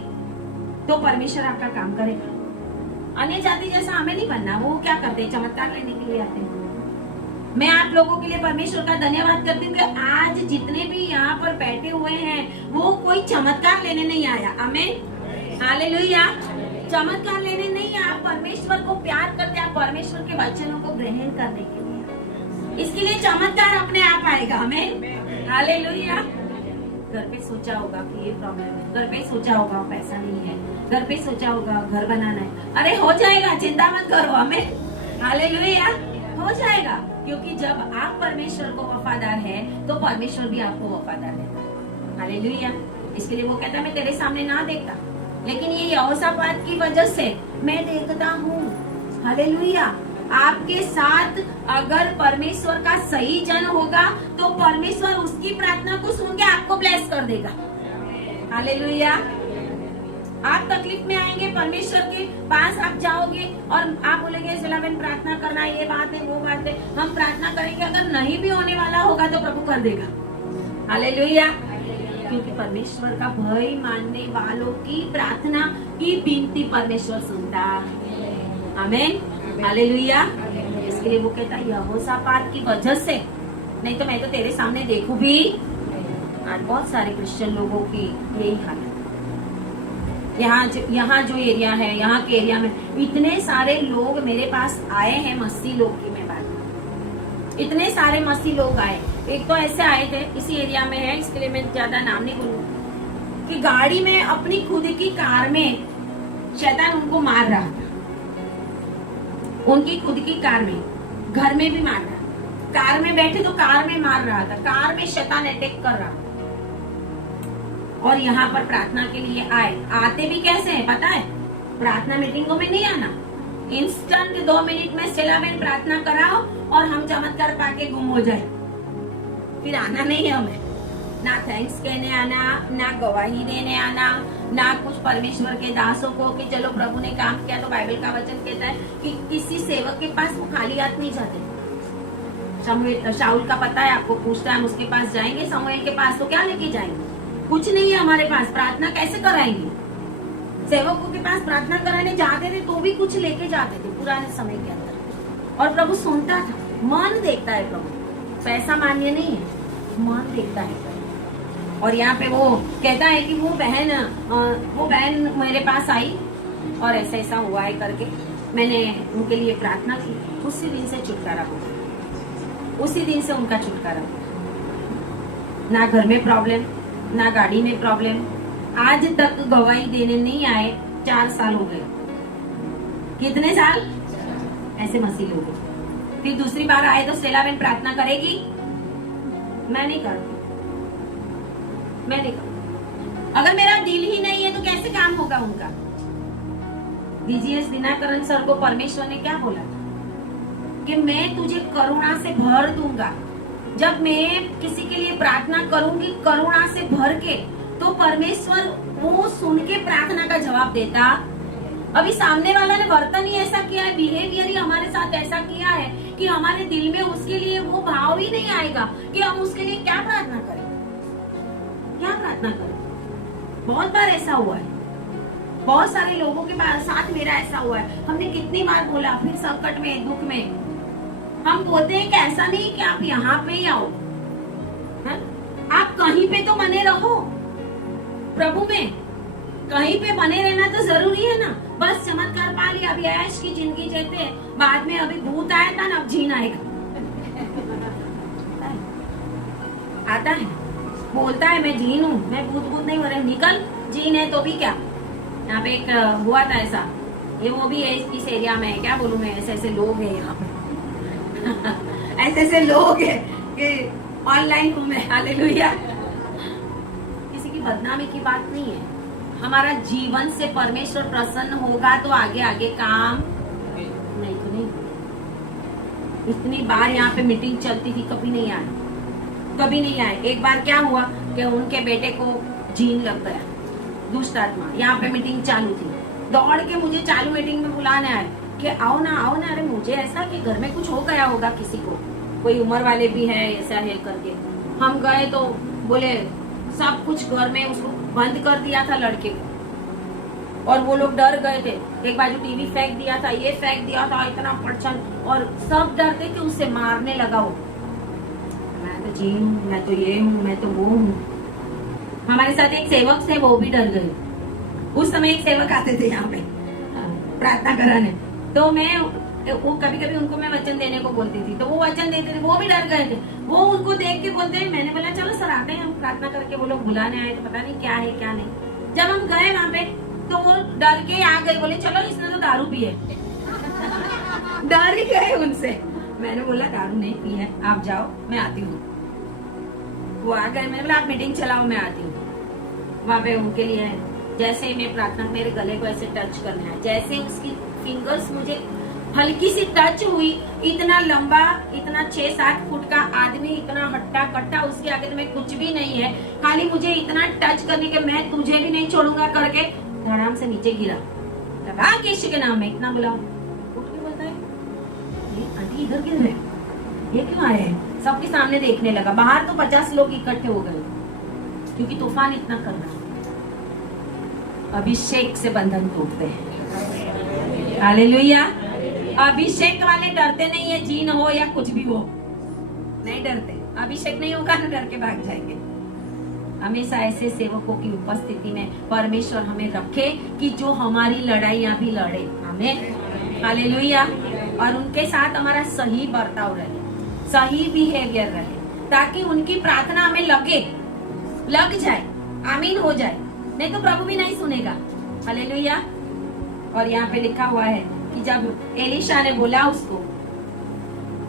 तो परमेश्वर आपका काम करेगा। अन्य जाति जैसा हमें नहीं बनना। वो क्या करते हैं, चमत्कार लेने के लिए आते हैं। मैं आप लोगों के लिए परमेश्वर का धन्यवाद करती हूँ कि आज जितने भी यहाँ पर बैठे हुए हैं वो कोई चमत्कार लेने नहीं आया। आमीन, हालेलुया। चमत्कार लेने नहीं, आप परमेश्वर को प्यार करते, आप परमेश्वर के वचनों को ग्रहण करने के लिए। इसके लिए चमत्कार अपने आप आएगा। आमीन, हालेलुया। घर पे सोचा होगा कि ये प्रॉब्लम है, घर पे सोचा होगा पैसा नहीं है, घर पे सोचा होगा घर बनाना है, अरे हो जाएगा, चिंता मत करो। हमें हालेलुया, हो जाएगा। क्योंकि जब आप परमेश्वर को वफादार है तो परमेश्वर भी आपको वफादार है। हालेलुया। इसके लिए वो कहता है मैं तेरे सामने ना देखता, लेकिन ये यहोशापात की वजह से मैं देखता हूँ। हालेलुया। आपके साथ अगर परमेश्वर का सही जन होगा तो परमेश्वर उसकी प्रार्थना को सुन के आपको ब्लेस कर देगा। हालेलुया। आप तकलीफ में आएंगे, परमेश्वर के पास आप जाओगे और आप बोलेंगे बहन प्रार्थना करना, ये बात है वो बात है, हम प्रार्थना करेंगे, अगर नहीं भी होने वाला होगा तो प्रभु कर देगा। हालेलुया। क्योंकि परमेश्वर का भय मानने वालों की प्रार्थना की विनती परमेश्वर सुनता। आमीन, हालेलुया। इसके लिए वो कहता है यहोशापात की वजह से, नहीं तो मैं तो तेरे सामने देखूं भी। आज बहुत सारे क्रिश्चियन लोगों की यही हालत। यहाँ जो एरिया है, यहाँ के एरिया में इतने सारे लोग मेरे पास आए हैं, मसीह लोग की मैं बात, इतने सारे मसीह लोग आए। एक तो ऐसे आए थे, इसी एरिया में है, इसके लिए मैं ज्यादा नाम नहीं बोलूँ, कि गाड़ी में अपनी खुद की कार में शैतान उनको मार रहा था। उनकी खुद की कार में, घर में भी मार रहा, कार में बैठे तो कार में मार रहा था, कार में शैतान अटैक कर रहा। और यहाँ पर प्रार्थना के लिए आए। आते भी कैसे हैं पता है? प्रार्थना मीटिंगों में नहीं आना, इंस्टेंट 2 मिनट में सेलावेन प्रार्थना कराओ और हम चमत्कार पाके गुम हो जाए, फिर आना नहीं है हमें। ना थैंक्स कहने आना, ना गवाही देने आना, ना कुछ परमेश्वर के दासों को कि चलो प्रभु ने काम किया। तो बाइबल का वचन कहता है कि किसी सेवक के पास वो खाली हाथ नहीं जाते। शाऊल का पता है आपको, पूछता है हम उसके पास जाएंगे, समूएल के पास तो क्या लेके जाएंगे? कुछ नहीं है हमारे पास, प्रार्थना कैसे कराएंगे? सेवकों के पास प्रार्थना कराने जाते थे तो भी कुछ लेके जाते थे पुराने समय के अंदर, और प्रभु सुनता था। मन देखता है प्रभु, पैसा मान्य नहीं है, मन देखता है। और यहाँ पे वो कहता है कि वो बहन मेरे पास आई और ऐसा ऐसा हुआ है करके मैंने उनके लिए प्रार्थना की। उसी दिन से छुटकारा हुआ, उसी दिन से उनका छुटकारा हुआ। ना घर में प्रॉब्लम, ना गाड़ी में प्रॉब्लम। आज तक गवाही देने नहीं आए, 4 साल हो गए। कितने साल? ऐसे मसीह लोग। फिर दूसरी बार आए तो स्टेला बहन प्रार्थना करेगी? मैं नहीं करती, मैं नहीं करती। अगर मेरा दिल ही नहीं है तो कैसे काम होगा उनका? डीजीएस दिनाकरण सर को परमेश्वर ने क्या बोला था कि मैं तुझे करुणा से भर दूंगा। जब मैं किसी के लिए प्रार्थना करूंगी करुणा से भर के, तो परमेश्वर वो सुन के प्रार्थना का जवाब देता। अभी सामने वाला ने वर्तन ही ऐसा किया है, बिहेवियर ही हमारे साथ ऐसा किया है कि हमारे दिल में उसके लिए वो भाव ही नहीं आएगा कि हम उसके लिए क्या प्रार्थना करें, क्या प्रार्थना करें। बहुत बार ऐसा हुआ है, बहुत सारे लोगों के साथ मेरा ऐसा हुआ है। हमने कितनी बार बोला, फिर संकट में, दुख में हम बोलते हैं कि ऐसा नहीं कि आप यहाँ पे ही आओ, आप कहीं पे तो बने रहो। प्रभु में कहीं पे बने रहना तो जरूरी है ना। बस चमत्कार पा लिया, अभी ऐश की जिंदगी जीते हैं, बाद में अभी भूत आया था ना, अब जीन आएगा। आता है, बोलता है मैं जीन हूँ, मैं भूत नहीं हो रहा, निकल, जीन है तो भी क्या। यहाँ पे एक हुआ था ऐसा, ये वो भी है इस एरिया में, क्या बोलूं मैं, ऐसे ऐसे लोग हैं यहाँ पे ऐसे ऐसे लोग हैं कि ऑनलाइन हूँ मैं, हालेलुया। किसी की बदनामी की बात नहीं है, हमारा जीवन से परमेश्वर प्रसन्न होगा तो आगे आगे काम, नहीं तो नहीं। इतनी बार यहाँ पे मीटिंग चलती थी, कभी नहीं आए, कभी नहीं आए। एक बार क्या हुआ कि उनके बेटे को जीन लग गया, दुष्ट आत्मा। यहाँ पे मीटिंग चालू थी, दौड़ के मुझे चालू मीटिंग में बुलाने आए कि आओ ना आओ ना। अरे मुझे ऐसा कि घर में कुछ हो गया होगा, किसी को, कोई उम्र वाले भी है, ऐसा है करके हम गए तो बोले सब कुछ घर में उसको बंद कर दिया था लड़के को, और वो लोग डर गए थे। एक बाजू टीवी फेंक दिया था, ये फेंक दिया था, इतना पड़चन, और सब डरते कि उससे मारने लगा वो। मैं तो जी हूँ, मैं तो ये हूँ, मैं तो वो हूँ। हमारे साथ एक सेवक थे, वो भी डर गए। उस समय एक सेवक आते थे यहाँ पे प्रार्थना कराने, तो मैं वो कभी कभी उनको मैं वचन देने को बोलती थी, तो वो वचन देते थे, वो भी डर गए थे। वो उनको देख के बोलते हैं, मैंने बोला चलो सर आते हैं हम प्रार्थना करके। वो लोग बुलाने आए तो पता नहीं क्या है क्या नहीं। जब हम गए वहाँ पे तो वो डर के आ गए, बोले चलो इसने तो दारू पी है डर ही गए उनसे। मैंने बोला दारू नहीं पी है, आप जाओ मैं आती हूँ। वो आ गए, मैंने बोला आप मीटिंग चलाओ मैं आती हूँ। वहाँ पे उनके लिए जैसे मैं प्रार्थना, मेरे गले को ऐसे टच करना है, जैसे उसकी फिंगर्स मुझे हल्की सी टच हुई, इतना लंबा, इतना 6-7 फुट का आदमी, इतना हट्टा कट्टा, उसके आगे तो मैं कुछ भी नहीं है, खाली मुझे इतना टच करने के मैं तुझे भी नहीं छोड़ूंगा करके धड़ाम से नीचे गिरा। केशव के नाम में इतना बुलाओ, उठ के बोलता है आंटी इधर गिर रहे, ये क्यों आए हैं? सबके सामने देखने लगा। बाहर तो 50 लोग इकट्ठे हो गए, क्योंकि तूफान इतना कर रहा। अभिषेक से बंधन टूटते हैं, हालेलुया। अभिषेक वाले डरते नहीं है, जीन हो या कुछ भी हो, नहीं डरते। अभिषेक नहीं होगा तो डर के भाग जाएंगे। हमेशा ऐसे सेवकों की उपस्थिति में परमेश्वर हमें रखे कि जो हमारी लड़ाइयां भी लड़े, आमीन, हालेलुया। और उनके साथ हमारा सही बर्ताव रहे, सही बिहेवियर रहे, ताकि उनकी प्रार्थना हमें लग जाए, आमीन हो जाए, नहीं तो प्रभु भी नहीं सुनेगा, हालेलुया। और यहाँ पे लिखा हुआ है कि जब एलिशा ने बोला उसको,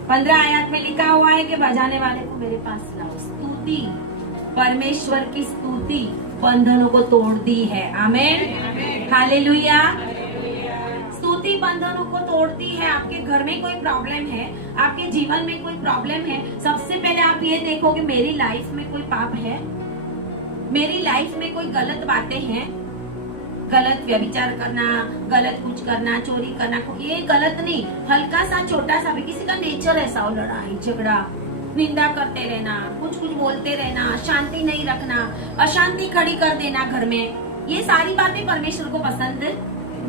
15 आयत में लिखा हुआ है कि बजाने वाले को मेरे पास लाओ। स्तुति, परमेश्वर की स्तुति बंधनों को तोड़ती है, आमीन, हालेलुया। स्तुति बंधनों को तोड़ती है। आपके घर में कोई प्रॉब्लम है, आपके जीवन में कोई प्रॉब्लम है, सबसे पहले आप ये देखो कि मेरी लाइफ में कोई पाप है, मेरी लाइफ में कोई गलत बातें हैं, गलत व्यभिचार करना, गलत कुछ करना, चोरी करना, ये गलत नहीं, हल्का सा छोटा सा भी, किसी का नेचर ऐसा हो, लड़ाई झगड़ा, निंदा करते रहना, कुछ बोलते रहना, शांति नहीं रखना, अशांति खड़ी कर देना घर में, ये सारी बातें परमेश्वर को पसंद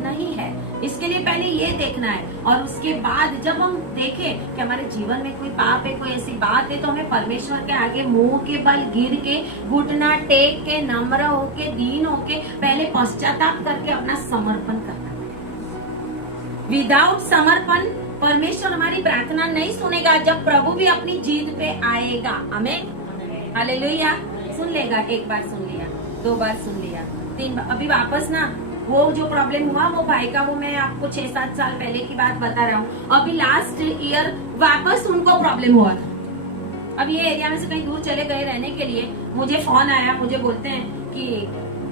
नहीं है। इसके लिए पहले ये देखना है, और उसके बाद जब हम देखें कि हमारे जीवन में कोई पाप है, कोई ऐसी बात है, तो हमें परमेश्वर के आगे मुंह के बल गिर के, घुटना टेक के, नम्र होके, दीन होके, पहले पश्चाताप करके अपना समर्पण करना है। विदाउट समर्पण परमेश्वर हमारी प्रार्थना नहीं सुनेगा। जब प्रभु भी अपनी जीत पे आएगा, आमीन, हालेलुया। सुन लेगा, एक बार सुन लिया, 2 बार सुन लिया, 3 बार, अभी वापस ना वो जो प्रॉब्लम हुआ वो भाई का, वो मैं आपको 6-7 साल पहले की बात बता रहा हूँ। अभी लास्ट ईयर वापस उनको प्रॉब्लम हुआ था। अब ये एरिया में से कहीं दूर चले गए रहने के लिए, मुझे फोन आया, मुझे बोलते हैं कि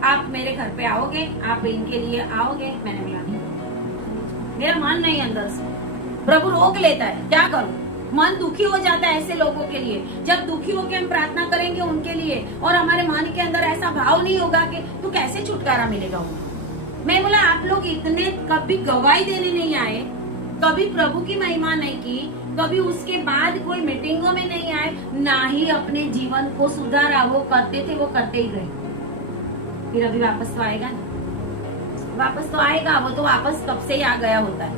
आप मेरे घर पे आओगे, आप इनके लिए आओगे। मैंने बोला नहीं, मेरा मन नहीं अंदर से, प्रभु रोक लेता है, क्या करूं, मन दुखी हो जाता है ऐसे लोगों के लिए। जब दुखी होकर हम प्रार्थना करेंगे उनके लिए, और हमारे मन के अंदर ऐसा भाव नहीं होगा कि तू कैसे छुटकारा मिलेगा। मैं बोला आप लोग इतने कभी गवाही देने नहीं आए, कभी प्रभु की महिमा नहीं की, कभी उसके बाद कोई मीटिंगों में नहीं आए, ना ही अपने जीवन को सुधारा। वो करते थे, वो करते ही गए। फिर अभी वापस तो आएगा ना, वापस तो आएगा। वो तो वापस कब से ही आ गया होता है,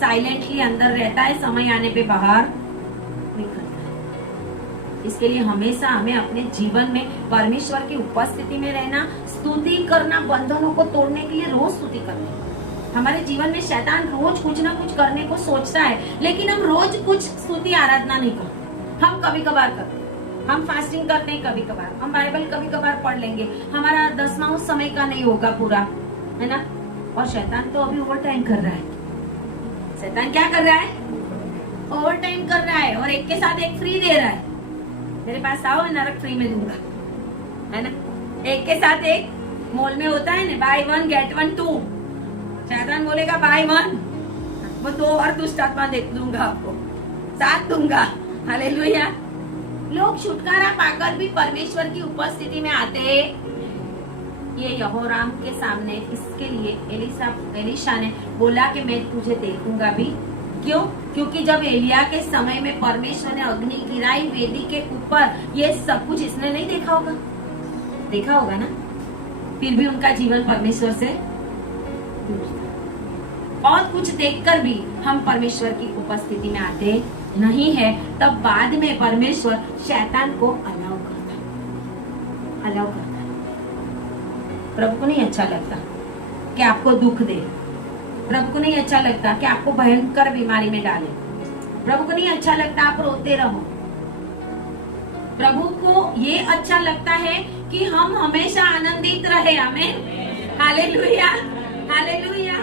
साइलेंटली अंदर रहता है, समय आने पे बाहर निकलता है। इसके लिए हमेशा हमें अपने जीवन में परमेश्वर की उपस्थिति में रहना, स्तुति करना, बंधनों को तोड़ने के लिए रोज स्तुति करनी। हमारे जीवन में शैतान रोज कुछ ना कुछ करने को सोचता है, लेकिन हम रोज कुछ स्तुति आराधना नहीं करते। हम कभी कभार करते, हम फास्टिंग करते हैं कभी कभार, हम बाइबल कभी कभार पढ़ लेंगे, हमारा 10वां समय का नहीं होगा पूरा, है ना। और शैतान तो अभी ओवर टाइम कर रहा है। शैतान क्या कर रहा है? ओवर टाइम कर रहा है और एक के साथ एक फ्री दे रहा है। मेरे पास आओ, नरक फ्री में दूंगा, है ना। एक के साथ एक मॉल में होता है ना, बाय 1 गेट 1 2। शैतान बोलेगा बाय 1, वो 2 और दुष्ट आत्मा दे दूंगा आपको, साथ दूंगा। हालेलुया। लोग छुटकारा पाकर भी परमेश्वर की उपस्थिति में आते। ये यहोराम के सामने इसके लिए एलिशा ने बोला कि मैं तुझे देखूंगा भी। क्यों? क्योंकि जब एलिया के समय में परमेश्वर ने अग्नि गिराई वेदी के ऊपर, ये सब कुछ इसने नहीं देखा होगा? देखा होगा ना। फिर भी उनका जीवन परमेश्वर से और कुछ देखकर भी हम परमेश्वर की उपस्थिति में आते नहीं है। तब बाद में परमेश्वर शैतान को अलाउ करता। प्रभु को नहीं अच्छा लगता कि आपको दुख दे। प्रभु को नहीं अच्छा लगता कि आपको भयंकर बीमारी में डाले। प्रभु को नहीं अच्छा लगता आप रोते रहो। प्रभु को ये अच्छा लगता है कि हम हमेशा आनंदित रहे। आमीन। Hallelujah, hallelujah.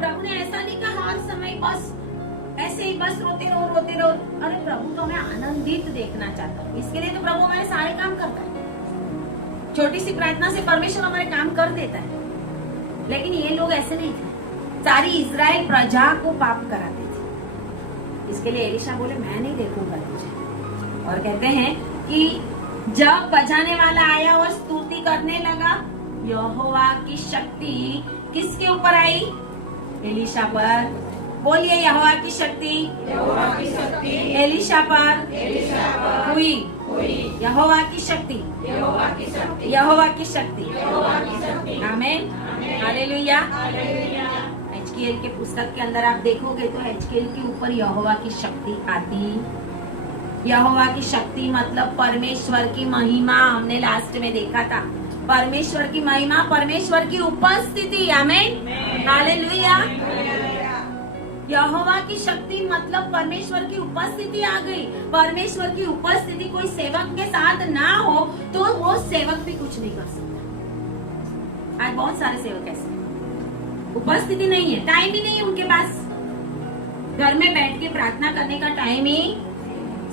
प्रभु ने ऐसा नहीं कहा हर समय बस ऐसे ही बस रोते रहो। अरे प्रभु तो हमें आनंदित देखना चाहता है। इसके लिए तो प्रभु हमारे सारे काम करता है। छोटी सी प्रार्थना से परमेश्वर हमारे काम कर देता है। लेकिन ये लोग ऐसे नहीं थे। सारी इजराइल प्रजा को पाप कराते थे। इसके लिए एलिशा बोले मैं नहीं देखूंगा तुझे। और कहते हैं कि जब बजाने वाला आया और स्तुति करने लगा, यहोवा की शक्ति किसके ऊपर आई? एलिशा पर। बोलिए यहोवा की शक्ति एलिशा पर हुई। यहोवा की शक्ति आमीन। हालेलुया। एचकेएल के पुस्तक के अंदर आप देखोगे तो एचकेएल के ऊपर यहोवा की शक्ति आती। यहोवा की शक्ति मतलब परमेश्वर की महिमा। हमने लास्ट में देखा था परमेश्वर की महिमा, परमेश्वर की उपस्थिति। आमीन। हालेलुया। यहोवा की शक्ति मतलब परमेश्वर की उपस्थिति आ गई। परमेश्वर की उपस्थिति कोई सेवक के साथ ना हो तो वो सेवक भी कुछ नहीं कर सकता। आज बहुत सारे सेवक ऐसे, उपस्थिति नहीं है, टाइम ही नहीं है उनके पास। घर में बैठ के प्रार्थना करने का टाइम ही,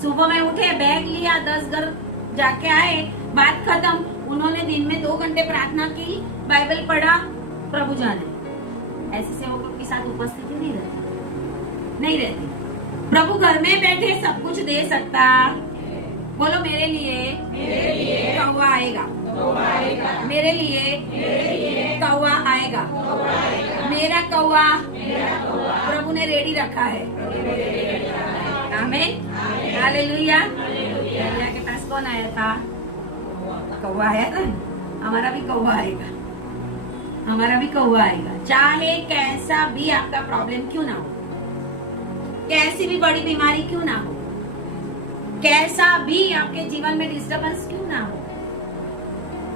सुबह में उठे, बैग लिया, 10 घर जाके आए, बात खत्म। उन्होंने दिन में 2 घंटे प्रार्थना की, बाइबल पढ़ा, प्रभु जाने। ऐसे सेवकों के साथ उपस्थिति नहीं रहती। प्रभु घर में बैठे सब कुछ दे सकता। बोलो मेरे लिए कौवा आएगा, मेरे लिए कौवा आएगा। मेरा कौवा प्रभु ने रेडी रखा है। आमीन। हालेलुया। एलिया के पास कौन आया था? कौवा आया था। हमारा भी कौवा आएगा, हमारा भी कौवा आएगा। चाहे कैसा भी आपका प्रॉब्लम क्यों ना हो, कैसी भी बड़ी बीमारी क्यों ना हो, कैसा भी आपके जीवन में डिस्टर्बेंस क्यों ना हो,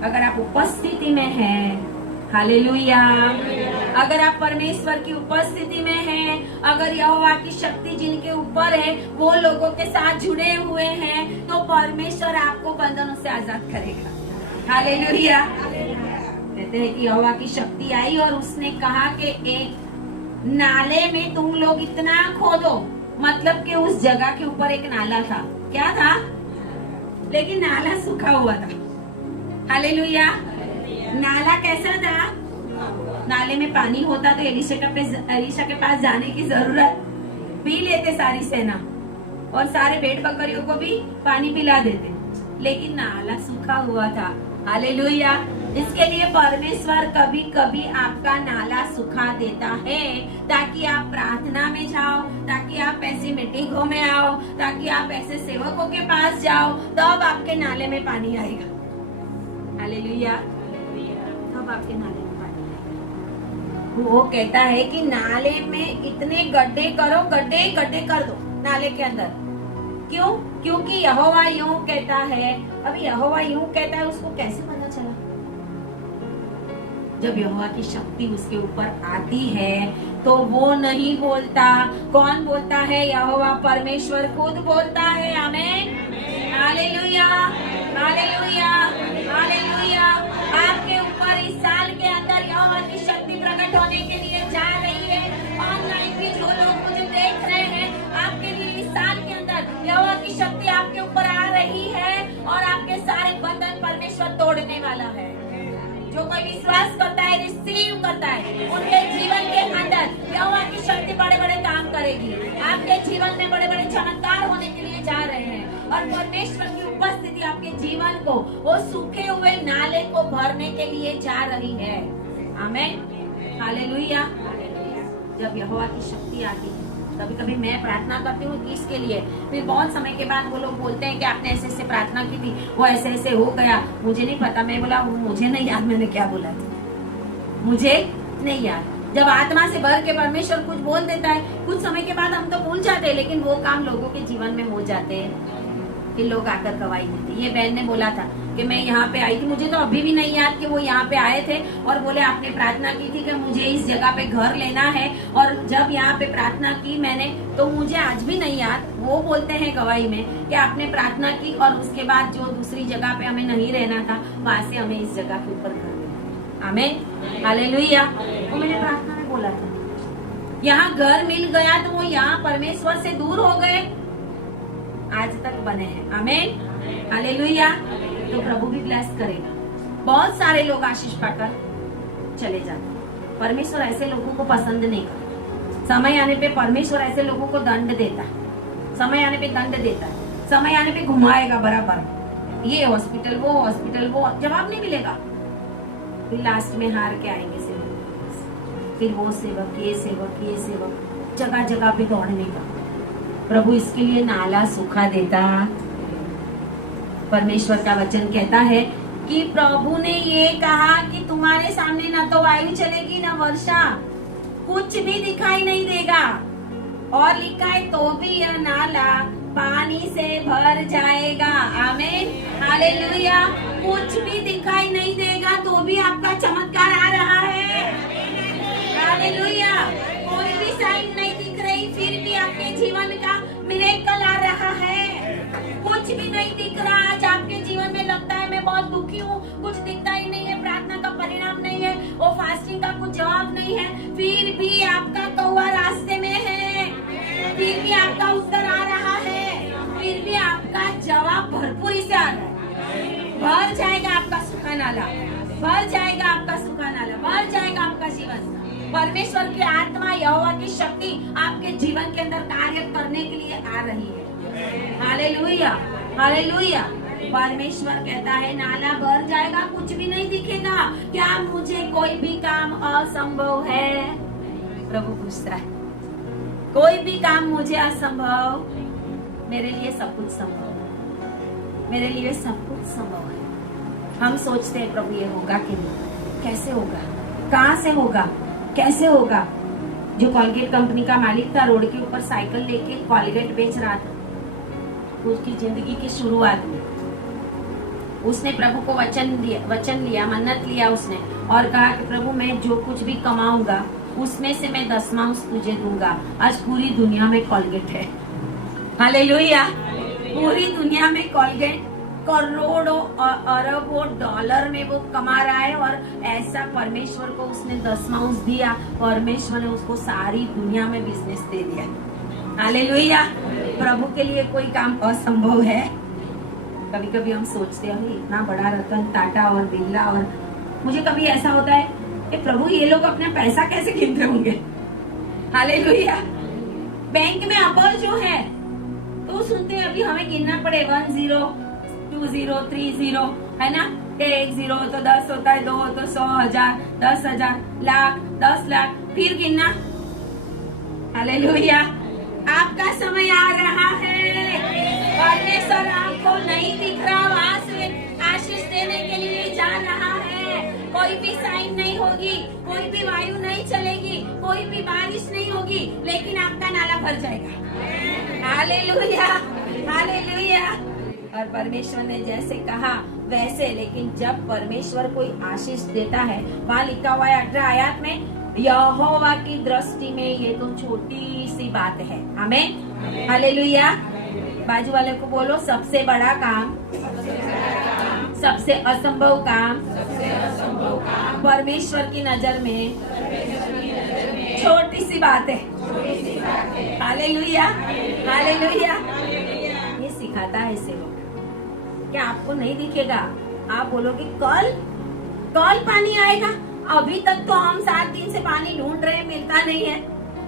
अगर आप उपस्थिति में हैं, हालेलुया, अगर आप परमेश्वर की उपस्थिति में हैं, अगर यहोवा की शक्ति जिनके ऊपर है वो लोगों के साथ जुड़े हुए हैं, तो परमेश्वर आपको बंधनों से आजाद करेगा। हालेलुया। कहते हैं कि यहोवा की शक्ति आई और उसने कहा कि एक नाले में तुम लोग इतना खोदो, मतलब कि उस जगह के ऊपर एक नाला था। क्या था? लेकिन नाला सूखा हुआ था। हालेलुया। नाला कैसा था? नाले में पानी होता तो एलिशा के पास जाने की जरूरत, पी लेते सारी सेना और सारे भेड़ बकरियों को भी पानी पिला देते, लेकिन नाला सूखा हुआ था। हालेलुया। इसके लिए परमेश्वर कभी कभी आपका नाला सुखा देता है, ताकि आप प्रार्थना में जाओ, ताकि आप ऐसी मीटिंगों में आओ, ताकि आप ऐसे सेवकों के पास जाओ, तब आपके नाले में पानी आएगा। हालेलुया। तब आपके नाले में पानी आएगा। वो कहता है कि नाले में इतने गड्ढे करो, गड्ढे कर दो नाले के अंदर, क्यों? क्योंकि यहोवा यूं कहता है। अभी यहोवा यूं कहता है, उसको कैसे पता चला? जब यहोवा की शक्ति उसके ऊपर आती है तो वो नहीं बोलता। कौन बोलता है? यहोवा परमेश्वर खुद बोलता है। आमीन, हालेलुया, हालेलुया, हालेलुया। आपके ऊपर इस साल के अंदर यहोवा की शक्ति प्रकट होने के लिए जा रही है। ऑनलाइन भी जो लोग मुझे देख रहे हैं, आपके लिए इस साल के अंदर यहोवा की शक्ति आपके ऊपर आ रही है और आपके सारे बंधन परमेश्वर तोड़ने वाला है। जो कोई विश्वास करता है, रिसीव करता है, उनके जीवन के अंदर यहोवा की शक्ति बड़े बड़े काम करेगी। आपके जीवन में बड़े बड़े चमत्कार होने के लिए जा रहे हैं और परमेश्वर की उपस्थिति आपके जीवन को, वो सूखे हुए नाले को भरने के लिए जा रही है। आमीन, हालेलुया। जब यहोवा की शक्ति आती है, कभी कभी मैं प्रार्थना करती हूँ किसके लिए, फिर बहुत समय के बाद वो लोग बोलते हैं कि आपने ऐसे ऐसे प्रार्थना की थी, वो ऐसे ऐसे हो गया, मुझे नहीं पता। मैं बोला मुझे नहीं याद मैंने क्या बोला था, मुझे नहीं याद। जब आत्मा से भर के परमेश्वर कुछ बोल देता है, कुछ समय के बाद हम तो भूल जाते हैं, लेकिन वो काम लोगों के जीवन में हो जाते हैं कि लोग आकर गवाही देते। ये बहन ने बोला था कि मैं यहाँ पे आई थी, मुझे तो अभी भी नहीं याद कि वो यहाँ पे आए थे और बोले आपने प्रार्थना की थी कि मुझे इस जगह पे घर लेना है, और जब यहाँ पे प्रार्थना की मैंने तो मुझे आज भी नहीं याद। वो बोलते हैं गवाही में कि आपने प्रार्थना की और उसके बाद जो दूसरी जगह पे हमें नहीं रहना था, वहां से हमें इस जगह के ऊपर घर मिला। आमीन, हालेलुया। वो मैंने प्रार्थना में बोला था। यहाँ घर मिल गया तो वो यहाँ परमेश्वर से दूर हो गए, आज तक बने हैं। आमीन, हालेलुया। तो प्रभु भी ब्लेस करेगा। बहुत सारे लोग आशीष पाकर चले जाते। परमेश्वर ऐसे लोगों को पसंद नहीं करता। समय आने पे परमेश्वर ऐसे लोगों को दंड देता है। समय आने पे दंड देता है। समय आने पे घुमाएगा बराबर, ये हॉस्पिटल वो हॉस्पिटल, वो जवाब नहीं मिलेगा। फिर लास्ट में हार के आएंगे सेवक, फिर वो सेवक, ये सेवक, ये सेवक, जगह जगह पे दौड़ने का। प्रभु इसके लिए नाला सूखा देता। परमेश्वर का वचन कहता है कि प्रभु ने ये कहा कि तुम्हारे सामने ना तो वायु चलेगी ना वर्षा, कुछ भी दिखाई नहीं देगा। और लिखा है तो भी यह नाला पानी से भर जाएगा। आमीन, हालेलुया। कुछ भी दिखाई नहीं देगा तो भी आपका चमत्कार आ रहा है। हालेलुया। कोई भी साइन नहीं दिख रही, फिर भी आपके जीवन का मिरेकल आ रहा है। कुछ भी नहीं दिख रहा, आज आपके जीवन में लगता है मैं बहुत दुखी हूँ, कुछ दिखता ही नहीं है, प्रार्थना का परिणाम नहीं है, वो फास्टिंग का कुछ जवाब नहीं है, फिर भी आपका कौवा रास्ते में है, फिर भी आपका उत्तर आ रहा है, फिर भी आपका जवाब भरपूरी से आ रहा है। भर जाएगा आपका सूखा नाला, भर जाएगा आपका सूखा नाला, भर जाएगा आपका जीवन। परमेश्वर की आत्मा, यहोवा की शक्ति आपके जीवन के अंदर कार्य करने के लिए आ रही है। Hallelujah, hallelujah. परमेश्वर कहता है नाला भर जाएगा, कुछ भी नहीं दिखेगा। क्या मुझे कोई भी काम असंभव है? प्रभु पूछता है, कोई भी काम मुझे असंभव? मेरे लिए सब कुछ संभव है, मेरे लिए सब कुछ संभव है। हम सोचते हैं प्रभु ये होगा कि नहीं, कैसे होगा, कहाँ से होगा, कैसे होगा। जो कॉलगेट कंपनी का मालिक था, रोड के ऊपर साइकिल लेके कॉलगेट बेच रहा था, उसकी जिंदगी की शुरुआत में उसने प्रभु को वचन लिया, मन्नत लिया उसने, और कहा कि प्रभु मैं जो कुछ भी कमाऊंगा उसमें से मैं 10वां तुझे दूंगा। आज पूरी दुनिया में कॉलगेट है। हालेलुया। पूरी दुनिया में कॉलगेट करोड़ों अरबों डॉलर में वो कमा रहा है, और ऐसा परमेश्वर को उसने 10वां दिया, परमेश्वर ने उसको सारी दुनिया में बिजनेस दे दिया। हालेलुया। प्रभु के लिए कोई काम असंभव है? कभी कभी हम सोचते हैं इतना बड़ा रतन टाटा और बिरला, और मुझे कभी ऐसा होता है कि प्रभु ये लोग अपना पैसा कैसे गिनते होंगे। हालेलुया। बैंक में अब्बल जो है तो सुनते हैं अभी हमें गिनना पड़े 1 0 2 0 3 0, है ना? 1 0 तो 10 होता है, 2 तो 100,000, 10,000, लाख, 10 लाख, फिर गिनना। हालेलुया। आपका समय आ रहा है, परमेश्वर आपको नहीं दिख रहा, वहां से आशीष देने के लिए जा रहा है। कोई भी साइन नहीं होगी, कोई भी वायु नहीं चलेगी, कोई भी बारिश नहीं होगी, लेकिन आपका नाला भर जाएगा। Hallelujah, hallelujah. और परमेश्वर ने जैसे कहा वैसे, लेकिन जब परमेश्वर कोई आशीष देता है, वहाँ लिखा हुआ है 18 आयत में, यहोवा की दृष्टि में ये तो छोटी सी बात है। आमीन, हालेलुया। बाजू वाले को बोलो, सबसे बड़ा काम, सबसे असंभव काम परमेश्वर की नजर में छोटी सी बात है। Hallelujah, hallelujah. ये सिखाता है सेवक। क्या आपको नहीं दिखेगा? आप बोलोगे कल पानी आएगा। अभी तक तो हम 7 दिन से पानी ढूंढ रहे हैं, मिलता नहीं है।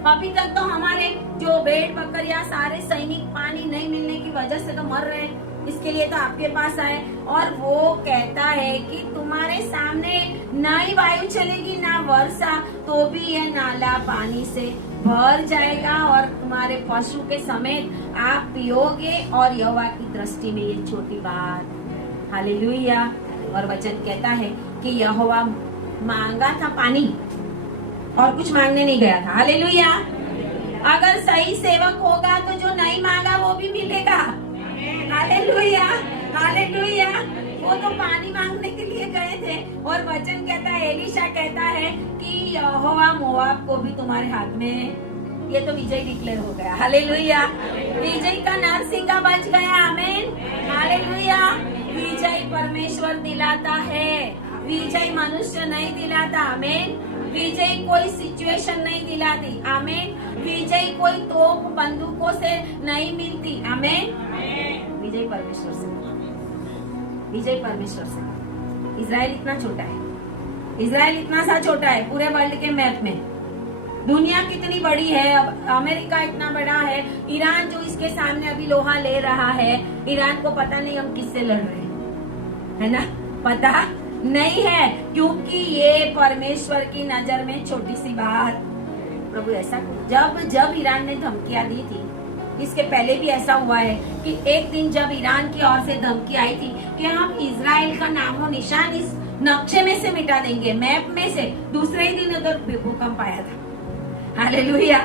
अभी तक तो हमारे जो भेड़ बकरियां सारे सैनिक पानी नहीं मिलने की वजह से तो मर रहे हैं। इसके लिए तो आपके पास आए। और वो कहता है कि तुम्हारे सामने ना ही वायु चलेगी ना वर्षा, तो भी यह नाला पानी से भर जाएगा और तुम्हारे पशु के समेत आप पियोगे, और यहोवा की दृष्टि में ये छोटी बात। हालेलुया। और वचन कहता है कि यहोवा मांगा था पानी और कुछ मांगने नहीं गया था। हालेलुया। अगर सही सेवक होगा तो जो नहीं मांगा वो भी मिलेगा। Hallelujah, hallelujah. वो तो पानी मांगने के लिए गए थे, और वचन कहता है, एलीशा कहता है कि यहोवा मोआब को भी तुम्हारे हाथ में। ये तो विजय डिक्लेयर हो गया। हालेलुया। विजय का नरसिंगा बच गया। आमीन, हालेलुया। विजय परमेश्वर दिलाता है, विजय मनुष्य नहीं दिलाता। आमीन। विजय कोई सिचुएशन नहीं दिलाती। आमीन। विजय कोई तोप बंदूकों से नहीं मिलती। आमीन। विजय परमेश्वर से, विजय परमेश्वर से। इजराइल इतना छोटा है, इजराइल इतना सा छोटा है पूरे वर्ल्ड के मैप में। दुनिया कितनी बड़ी है, अब अमेरिका इतना बड़ा है, ईरान जो इसके सामने अभी लोहा ले रहा है, ईरान को पता नहीं हम किससे लड़ रहे हैं, है ना? पता नहीं है, क्योंकि ये परमेश्वर की नजर में छोटी सी बात। प्रभु ऐसा जब ईरान ने धमकियां दी थी, इसके पहले भी ऐसा हुआ है कि एक दिन जब ईरान की ओर से धमकी आई थी कि हम इजराइल का नामो निशान इस नक्शे में से मिटा देंगे, मैप में से, दूसरे ही दिन उधर भूकंप आया था। हालेलुया।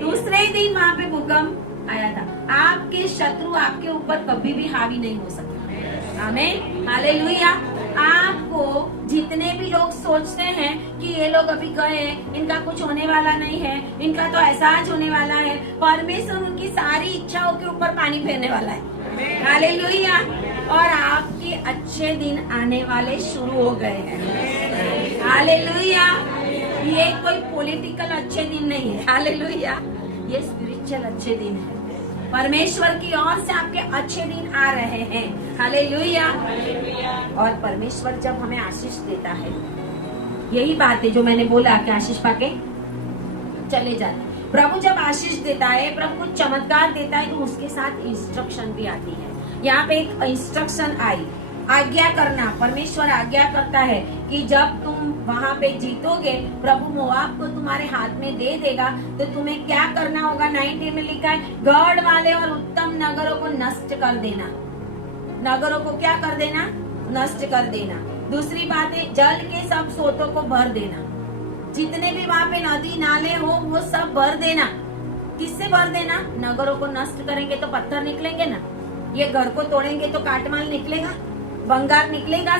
दूसरे ही दिन वहाँ पे भूकंप आया था। आपके शत्रु आपके ऊपर कभी भी हावी नहीं हो सकता। आमीन, हालेलुया। आपको जितने भी लोग सोचते हैं कि ये लोग अभी गए, इनका कुछ होने वाला नहीं है, इनका तो एहसास होने वाला है, परमेश्वर उनकी सारी इच्छाओं के ऊपर पानी फेरने वाला है। हालेलुया। और आपके अच्छे दिन आने वाले शुरू हो गए हैं। हालेलुया। ये कोई पॉलिटिकल अच्छे दिन नहीं है। हालेलुया। ये स्पिरिचुअल अच्छे दिन है। परमेश्वर की ओर से आपके अच्छे दिन आ रहे हैं। हालेलुया। और परमेश्वर जब हमें आशीष देता है, यही बात है जो मैंने बोला कि आशीष पाके चले जाते। प्रभु जब आशीष देता है, प्रभु कुछ चमत्कार देता है, तो उसके साथ इंस्ट्रक्शन भी आती है। यहाँ पे एक इंस्ट्रक्शन आई, आज्ञा करना। परमेश्वर आज्ञा करता है कि जब तुम वहाँ पे जीतोगे, प्रभु मोआब को तुम्हारे हाथ में दे देगा, तो तुम्हें क्या करना होगा। 19 में लिखा है, गढ़ वाले और उत्तम नगरों को नष्ट कर देना। नगरों को क्या कर देना? नष्ट कर देना। दूसरी बात है, जल के सब स्रोतों को भर देना। जितने भी वहाँ पे नदी नाले हो वो सब भर देना। किससे भर देना? नगरों को नष्ट करेंगे तो पत्थर निकलेंगे ना, ये घर को तोड़ेंगे तो काटमाल निकलेगा, बंगार निकलेगा,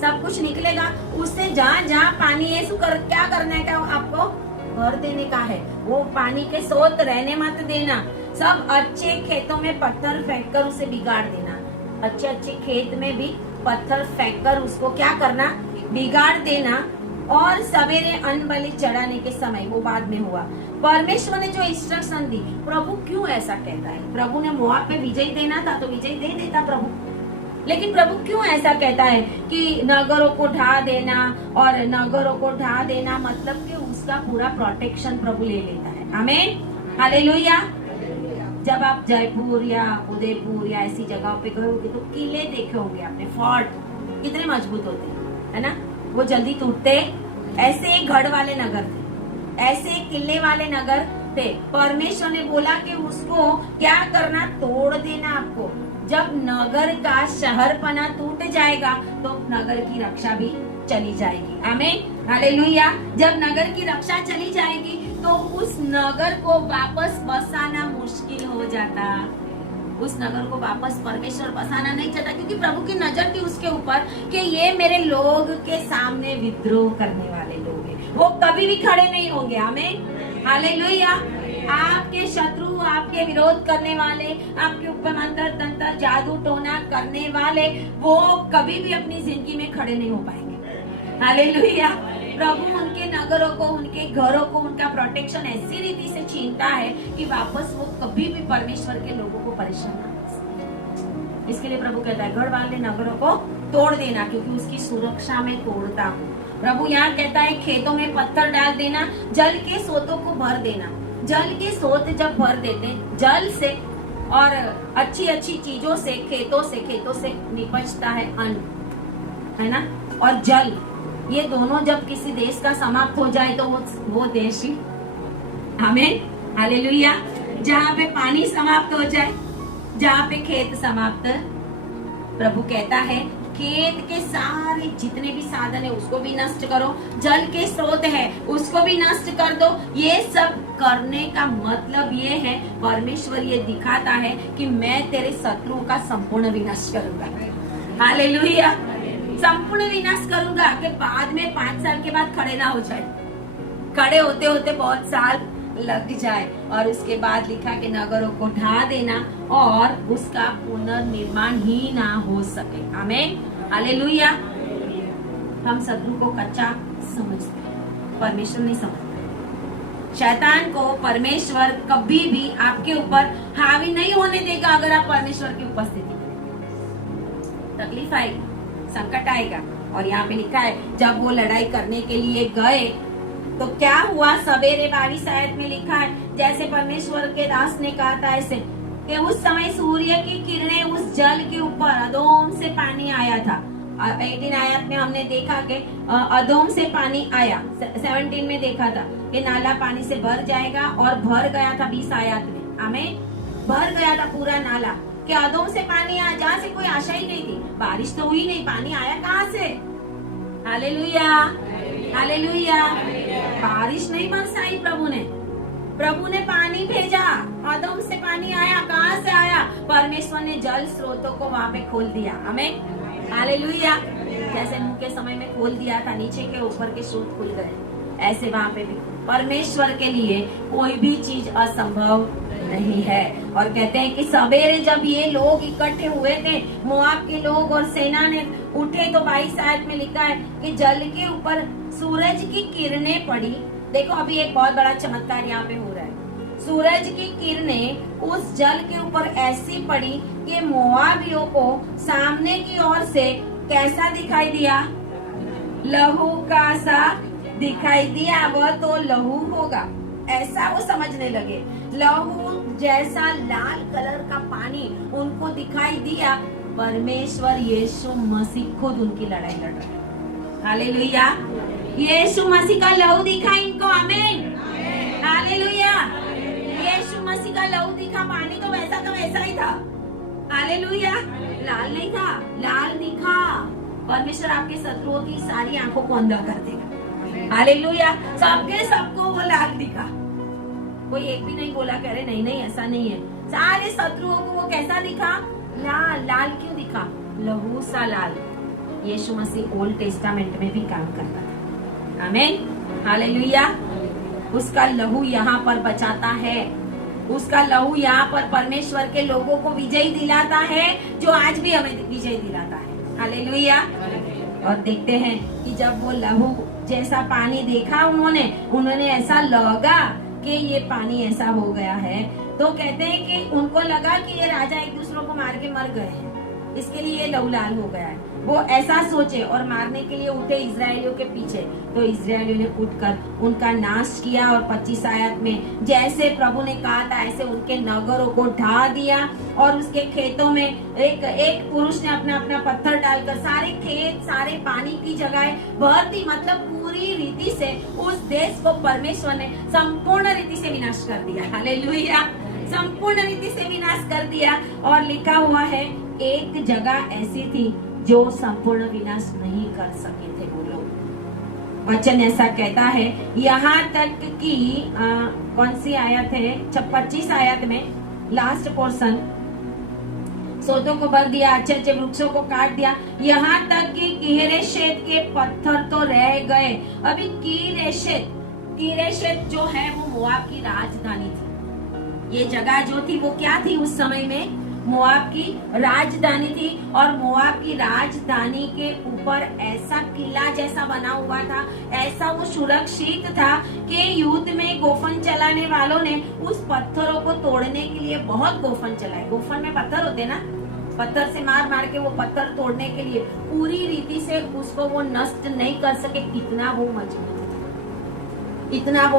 सब कुछ निकलेगा। उससे जहाँ पानी है क्या करना है, आपको भर देने का है। वो पानी के स्रोत रहने मत देना। सब अच्छे खेतों में पत्थर फेंक कर उसे बिगाड़ देना। अच्छे खेत में भी पत्थर फेंक कर उसको क्या करना? बिगाड़ देना। और सवेरे अन्न बलि चढ़ाने के समय, वो बाद में हुआ, परमेश्वर ने जो इंस्ट्रक्शन दी। प्रभु क्यों ऐसा कहता है? प्रभु ने मोआब पे विजय देना था तो विजय दे देता प्रभु, लेकिन प्रभु क्यों ऐसा कहता है कि नगरों को ढा देना? और नगरों को ढा देना मतलब कि उसका पूरा प्रोटेक्शन प्रभु ले लेता है। आमीन, हालेलुया। जब आप जयपुर या उदयपुर या ऐसी जगहों पे गए होंगे तो किले देखे होंगे आपने, फोर्ट कितने मजबूत होते हैं, है ना? वो जल्दी टूटते। ऐसे एक गढ़ वाले नगर थे, ऐसे एक किले वाले नगर थे। परमेश्वर ने बोला कि उसको क्या करना? तोड़ देना आपको। जब नगर का शहरपना टूट जाएगा तो नगर की रक्षा भी चली जाएगी। आमीन, हालेलुया। जब नगर की रक्षा चली जाएगी तो उस नगर को वापस बसाना मुश्किल हो जाता। उस नगर को वापस परमेश्वर बसाना नहीं चाहता, क्योंकि प्रभु की नजर थी उसके ऊपर कि ये मेरे लोग के सामने विद्रोह करने वाले लोग हैं, वो कभी भी खड़े नहीं होंगे। आमीन, हालेलुया। आपके शत्रु, आपके विरोध करने वाले, आपके ऊपर मंत्र तंत्र जादू टोना करने वाले, वो कभी भी अपनी जिंदगी में खड़े नहीं हो पाएंगे। हालेलुया। प्रभु उनके नगरों को, उनके घरों को, उनका प्रोटेक्शन ऐसी रीति से छीनता है कि वापस वो कभी भी परमेश्वर के लोगों को परेशान ना कर सके। इसके लिए प्रभु कहता है गढ़ वाले नगरों को तोड़ देना, क्योंकि उसकी सुरक्षा में तोड़ता हूँ। प्रभु यहाँ कहता है खेतों में पत्थर डाल देना, जल के स्रोतों को भर देना। जल के स्रोत जब भर देते, जल से और अच्छी अच्छी चीजों से, खेतों से निपजता है अन्न, है ना, और जल, ये दोनों जब किसी देश का समाप्त हो जाए तो वो देश ही, आमीन, हालेलुया। जहाँ पे पानी समाप्त हो जाए, जहाँ पे खेत समाप्त, प्रभु कहता है खेत के सारे जितने भी साधन है उसको भी नष्ट करो, जल के स्रोत है उसको भी नष्ट कर दो। ये सब करने का मतलब ये है, परमेश्वर ये दिखाता है कि मैं तेरे शत्रुओं का संपूर्ण विनाश करूंगा। हालेलुया। संपूर्ण विनाश करूंगा कि बाद में 5 साल के बाद खड़े ना हो जाए, खड़े होते होते बहुत साल लग जाए, और उसके बाद लिखा कि नगरों को ढा देना और उसका पुनर्निर्माण ही ना हो सके। आमीन, हालेलुया। हम शत्रु को कच्चा समझते हैं, परमेश्वर नहीं समझता। शैतान को परमेश्वर कभी भी आपके ऊपर हावी नहीं होने देगा। अगर आप परमेश्वर की उपस्थिति में, तकलीफ आएगी, संकट आएगा। और यहाँ पे लिखा है जब वो लड़ाई करने के लिए गए तो क्या हुआ, सवेरे 22 आयत में लिखा है, जैसे परमेश्वर के दास ने कहा था ऐसे कि उस समय सूर्य की किरणें उस जल के ऊपर अदोम से पानी आया था। 18 आयत में हमने देखा कि अदोम से पानी आया, 17 में देखा था कि नाला पानी से भर जाएगा, और भर गया था 20 आयत में, आमीन, भर गया था पूरा नाला, कि अदोम से पानी आया, जहाँ से कोई आशा ही नहीं थी, बारिश तो हुई नहीं, पानी आया कहाँ से? Hallelujah, hallelujah. बारिश नहीं बरसाई प्रभु ने पानी भेजा, अदम से पानी आया, कहाँ से आया? परमेश्वर ने जल स्रोतों को वहाँ पे खोल दिया। आमीन, हालेलुया। जैसे नूह के समय में खोल दिया था, नीचे के ऊपर के स्रोत खुल गए, ऐसे वहाँ पे भी परमेश्वर के लिए कोई भी चीज असंभव नहीं है। और कहते हैं कि सवेरे जब ये लोग इकट्ठे हुए थे, मोआब के लोग और सेना ने उठे, तो 22 आयत में लिखा है कि जल के ऊपर सूरज की किरणें पड़ी। देखो अभी एक बहुत बड़ा चमत्कार यहाँ पे हो रहा है। सूरज की किरणें उस जल के ऊपर ऐसी पड़ी कि मोआबियों को सामने की ओर से कैसा दिखाई दिया? लहू का सा दिखाई दिया। वह तो लहू होगा, ऐसा वो समझने लगे। लहू जैसा लाल कलर का पानी उनको दिखाई दिया। परमेश्वर यीशु मसीह खुद उनकी लड़ाई लड़ रहा है। हालेलुया। यीशु मसीह का लहू दिखा इनको। आमीन, हालेलुया। यीशु मसीह का लहू दिखा, पानी तो वैसा का वैसा ही था। हालेलुया। लाल नहीं था, लाल दिखा। परमेश्वर आपके शत्रुओं की सारी आंखों को अंधा कर देगा। हालेलुया। सबको वो लाल दिखा। कोई एक भी नहीं बोला कह रहे नहीं ऐसा नहीं है। सारे शत्रुओं को वो कैसा दिखा? लाल। लाल क्यों दिखा? लहू सा लाल। यीशु मसीह ओल्ड टेस्टामेंट में भी काम करता था। आमीन, हालेलुया। उसका लहू यहाँ पर बचाता है, उसका लहू यहाँ पर परमेश्वर के लोगों को विजय दिलाता है, जो आज भी हमें विजय दिलाता है। हालेलुया। और देखते हैं कि जब वो लहू जैसा पानी देखा उन्होंने ऐसा लगा कि ये पानी ऐसा हो गया है, तो कहते हैं कि उनको लगा कि ये राजा एक दूसरों को मार के मर गए हैं, इसके लिए ये लहू लाल हो गया है। वो ऐसा सोचे और मारने के लिए उठे इजरायलियों के पीछे, तो इजरायलियों ने उठकर उनका नाश किया। और 25 आयत में जैसे प्रभु ने कहा था ऐसे उनके नगरों को ढा दिया, और उसके खेतों में एक पुरुष ने अपना अपना पत्थर डालकर सारे खेत सारे पानी की जगह भर दी। मतलब पूरी रीति से उस देश को परमेश्वर ने संपूर्ण रीति से विनाश कर दिया। हालेलुया। संपूर्ण रीति से विनाश कर दिया। और लिखा हुआ है एक जगह ऐसी थी जो संपूर्ण विनाश नहीं कर सके थे वो लोग। वचन ऐसा कहता है, यहाँ तक कि कौन सी आयत है? 25 आयत में लास्ट पोर्शन, सोतों को भर दिया, अच्छे अच्छे वृक्षों को काट दिया, यहाँ तक कि किरेशेत के पत्थर तो रह गए। अभी किरेशेत जो है वो मोआब की राजधानी थी। ये जगह जो थी वो क्या थी उस समय में? मोआब की राजधानी थी। और मोआब की राजधानी के ऊपर ऐसा किला जैसा बना हुआ था, ऐसा वो सुरक्षित था कि युद्ध में गोफन चलाने वालों ने उस पत्थरों को तोड़ने के लिए बहुत गोफन चलाए। गोफन में पत्थर होते ना, पत्थर से मार मार के वो पत्थर तोड़ने के लिए पूरी रीति से उसको वो नष्ट नहीं कर सके। इतना वो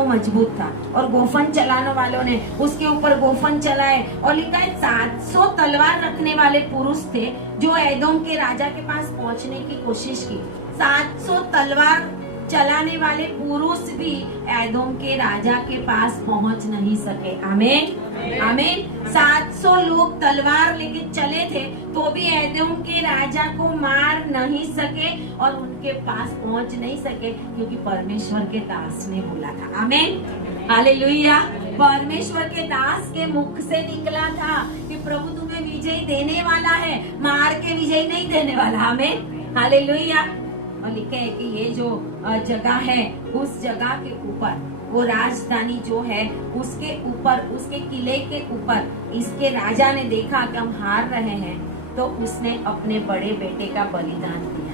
मजबूत था। और गोफन चलाने वालों ने उसके ऊपर गोफन चलाए। और लिखा है 700 तलवार रखने वाले पुरुष थे जो एदोम के राजा के पास पहुंचने की कोशिश की। 700 तलवार चलाने वाले पुरुष भी एदोम के राजा के पास पहुंच नहीं सके। आमीन आमीन। 700 लोग तलवार लेके चले थे तो भी एदोम के राजा को मार नहीं सके और उनके पास पहुंच नहीं सके, क्योंकि परमेश्वर के दास ने बोला था। आमीन हालेलुया। परमेश्वर के दास के मुख से निकला था कि प्रभु तुम्हें विजय देने वाला है, मार के विजय नहीं देने वाला। आमीन हालेलुया। और लिखा है कि ये जो जगह है, उस जगह के ऊपर वो राजधानी जो है उसके ऊपर, उसके किले के ऊपर इसके राजा ने देखा कि हम हार रहे हैं, तो उसने अपने बड़े बेटे का बलिदान दिया,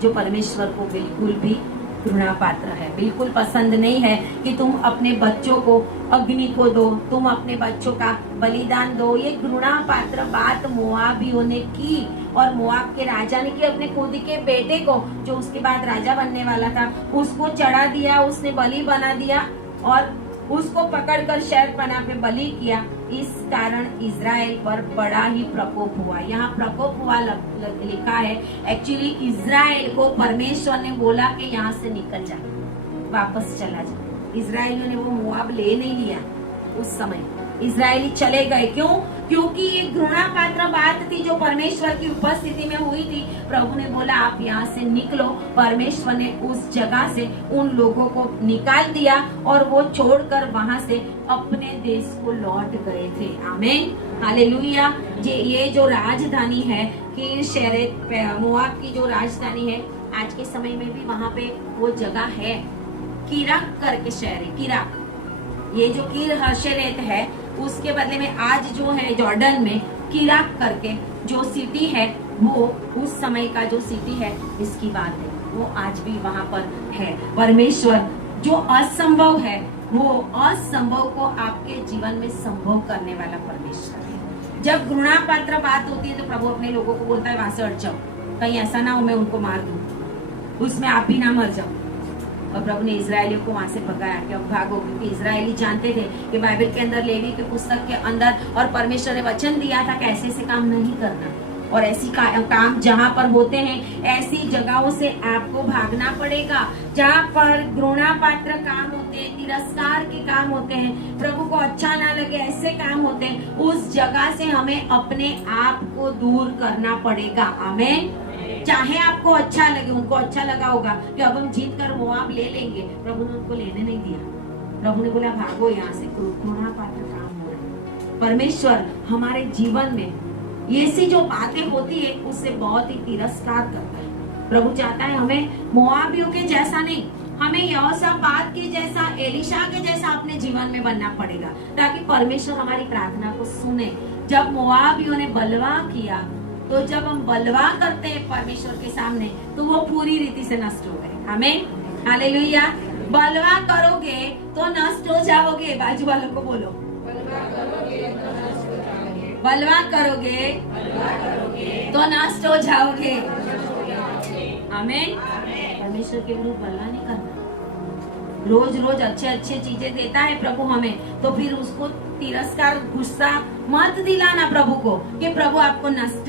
जो परमेश्वर को बिल्कुल भी घृणा पात्र है। बिल्कुल पसंद नहीं है कि तुम अपने बच्चों को अग्नि को दो, तुम अपने बच्चों का बलिदान दो। ये घृणा पात्र बात मोआबियों ने की और मोआब के राजा ने की। अपने खुद के बेटे को, जो उसके बाद राजा बनने वाला था, उसको चढ़ा दिया, उसने बलि बना दिया और उसको पकड़कर शहरपनाह पे बलि किया। इस कारण इजराइल पर बड़ा ही प्रकोप हुआ। यहाँ प्रकोप हुआ लिखा है। एक्चुअली इजराइल को परमेश्वर ने बोला कि यहाँ से निकल जा, वापस चला जा। इजराइलियों ने वो मोआब ले नहीं लिया। उस समय इजरायली चले गए। क्यों? क्योंकि ये घृणा पात्र बात थी जो परमेश्वर की उपस्थिति में हुई थी। प्रभु ने बोला आप यहाँ से निकलो। परमेश्वर ने उस जगह से उन लोगों को निकाल दिया और वो छोड़कर वहां से अपने देश को लौट गए थे। आमीन हालेलुया। ये जो राजधानी है किरेशेत, मोआब की जो राजधानी है, आज के समय में भी वहां पे वो जगह है। किराक करके शहर है, किराक। ये जो किरेशेत है उसके बदले में आज जो है जॉर्डन में किराक करके जो सिटी है, वो उस समय का जो सिटी है इसकी बात है, वो आज भी वहां पर है। परमेश्वर जो असंभव है वो असंभव को आपके जीवन में संभव करने वाला परमेश्वर है। जब घृणा पात्र बात होती है तो प्रभु अपने लोगों को बोलता है वहां से हट जाओ, कहीं ऐसा ना हो मैं उनको मार दूं, उसमें आप भी ना मर जाओ। और प्रभु ने इजरायलियों को वहां से भगाया कि अब भागो, क्योंकि इजरायली जानते थे कि बाइबल के अंदर, लेवी के पुस्तक के अंदर और परमेश्वर ने वचन दिया था कि ऐसे से काम नहीं करना। और ऐसी काम जहाँ पर होते हैं ऐसी जगहों से आपको भागना पड़ेगा। जहाँ पर घृणा पात्र काम होते हैं, तिरस्कार के काम होते हैं, प्रभु को अच्छा ना लगे ऐसे काम होते हैं, उस जगह से हमें अपने आप को दूर करना पड़ेगा। आमीन। चाहे आपको अच्छा लगे, उनको अच्छा लगा होगा कि अब हम जीत कर मोआब ले लेंगे, प्रभु ने उनको लेने नहीं दिया। प्रभु ने बोला भागो यहाँ से, घृणा पात्र काम हो रहा है। परमेश्वर हमारे जीवन में ऐसी जो बातें होती है उससे बहुत ही तिरस्कार करता है। प्रभु चाहता है हमें मोआबियों के जैसा नहीं, हमें यहोशापात के जैसा, एलीशा के जैसा अपने जीवन में बनना पड़ेगा, ताकि परमेश्वर हमारी प्रार्थना को सुने। जब मोआबियों ने बलवा किया, तो जब हम बलवा करते हैं परमेश्वर के सामने, तो वो पूरी रीति से नष्ट हो गए। आमीन हालेलुया। बलवा करोगे तो नष्ट हो जाओगे। बाजू वालों को बोलो बलवा करोगे तो नष्ट हो जाओगे। आमीन। परमेश्वर के विरुद्ध बलवा नहीं करना। रोज रोज अच्छे अच्छे चीजें देता है प्रभु हमें, तो फिर उसको तिरस्कार, गुस्सा मत दिलाना प्रभु को कि प्रभु आपको नष्ट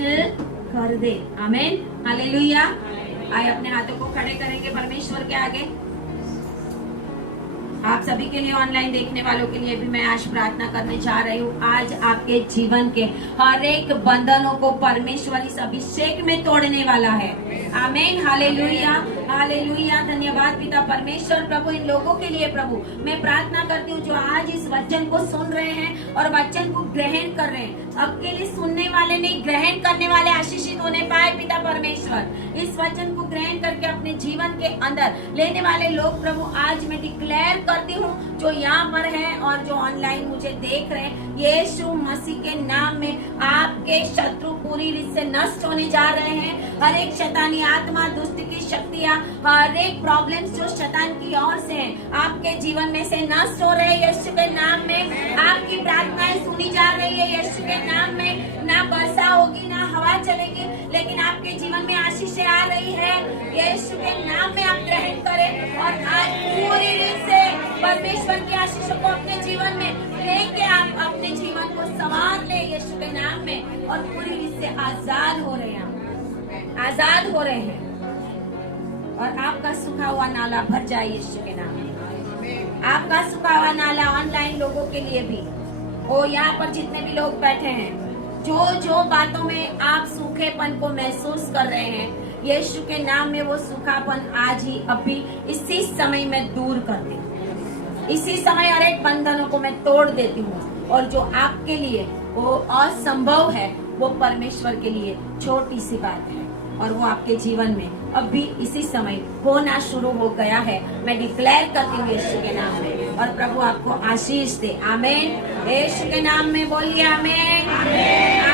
कर दे। आमीन हालेलुया। आए अपने हाथों को खड़े करेंगे परमेश्वर के आगे। आप सभी के लिए, ऑनलाइन देखने वालों के लिए भी मैं आज प्रार्थना करने जा रही हूँ। आज आपके जीवन के हर एक बंधनों को परमेश्वर इस अभिषेक में तोड़ने वाला है। आमीन, हालेलुया, हालेलुया। धन्यवाद पिता परमेश्वर। प्रभु इन लोगों के लिए प्रभु मैं प्रार्थना करती हूँ जो आज इस वचन को सुन रहे हैं और वचन को ग्रहण कर रहे हैं। अब के लिए सुनने वाले नहीं, ग्रहण करने वाले आशीषित होने पाए पिता परमेश्वर। इस वचन को ग्रहण करके अपने जीवन के अंदर लेने वाले लोग प्रभु आज मैं डिक्लेयर करती हूँ, जो यहाँ पर है और जो ऑनलाइन मुझे देख रहे हैं, यीशु मसीह के नाम में आपके शत्रु पूरी रीत से नष्ट होने जा रहे हैं। हर एक शैतानी आत्मा, दुष्ट की शक्तियाँ, हर एक प्रॉब्लम्स जो शैतान की ओर से हैं, आपके जीवन में से नष्ट हो रहे हैं यीशु के नाम में। आपकी प्रार्थनाएं सुनी जा रही है यीशु के नाम में। ना वर्षा होगी, ना हवा चलेगी, लेकिन आपके जीवन में आशीषें आ रही है यीशु के नाम में। आप ग्रहण करें और आज पूरी रीत से परमेश्वर की आशीषों को अपने जीवन में लेके आप अपने जीवन को संवार ले यीशु के नाम में, और पूरी रीत से आजाद हो रहे हैं, आजाद हो रहे हैं, और आपका सूखा हुआ नाला भर जाए यीशु के नाम में। आपका सूखा हुआ नाला ऑनलाइन लोगों के लिए भी, और यहाँ पर जितने भी लोग बैठे हैं, जो जो बातों में आप सूखेपन को महसूस कर रहे हैं, यीशु के नाम में वो सूखापन आज ही अभी इसी समय में दूर कर दे। इसी समय हर एक बंधनों को मैं तोड़ देती हूँ, और जो आपके लिए वो असंभव है वो परमेश्वर के लिए छोटी सी बात है, और वो आपके जीवन में अभी इसी समय होना शुरू हो गया है। मैं डिक्लेयर करती हूँ यीशु के नाम में, और प्रभु आपको आशीष दे। आमीन। यीशु के नाम में बोलिए आमीन, आमीन।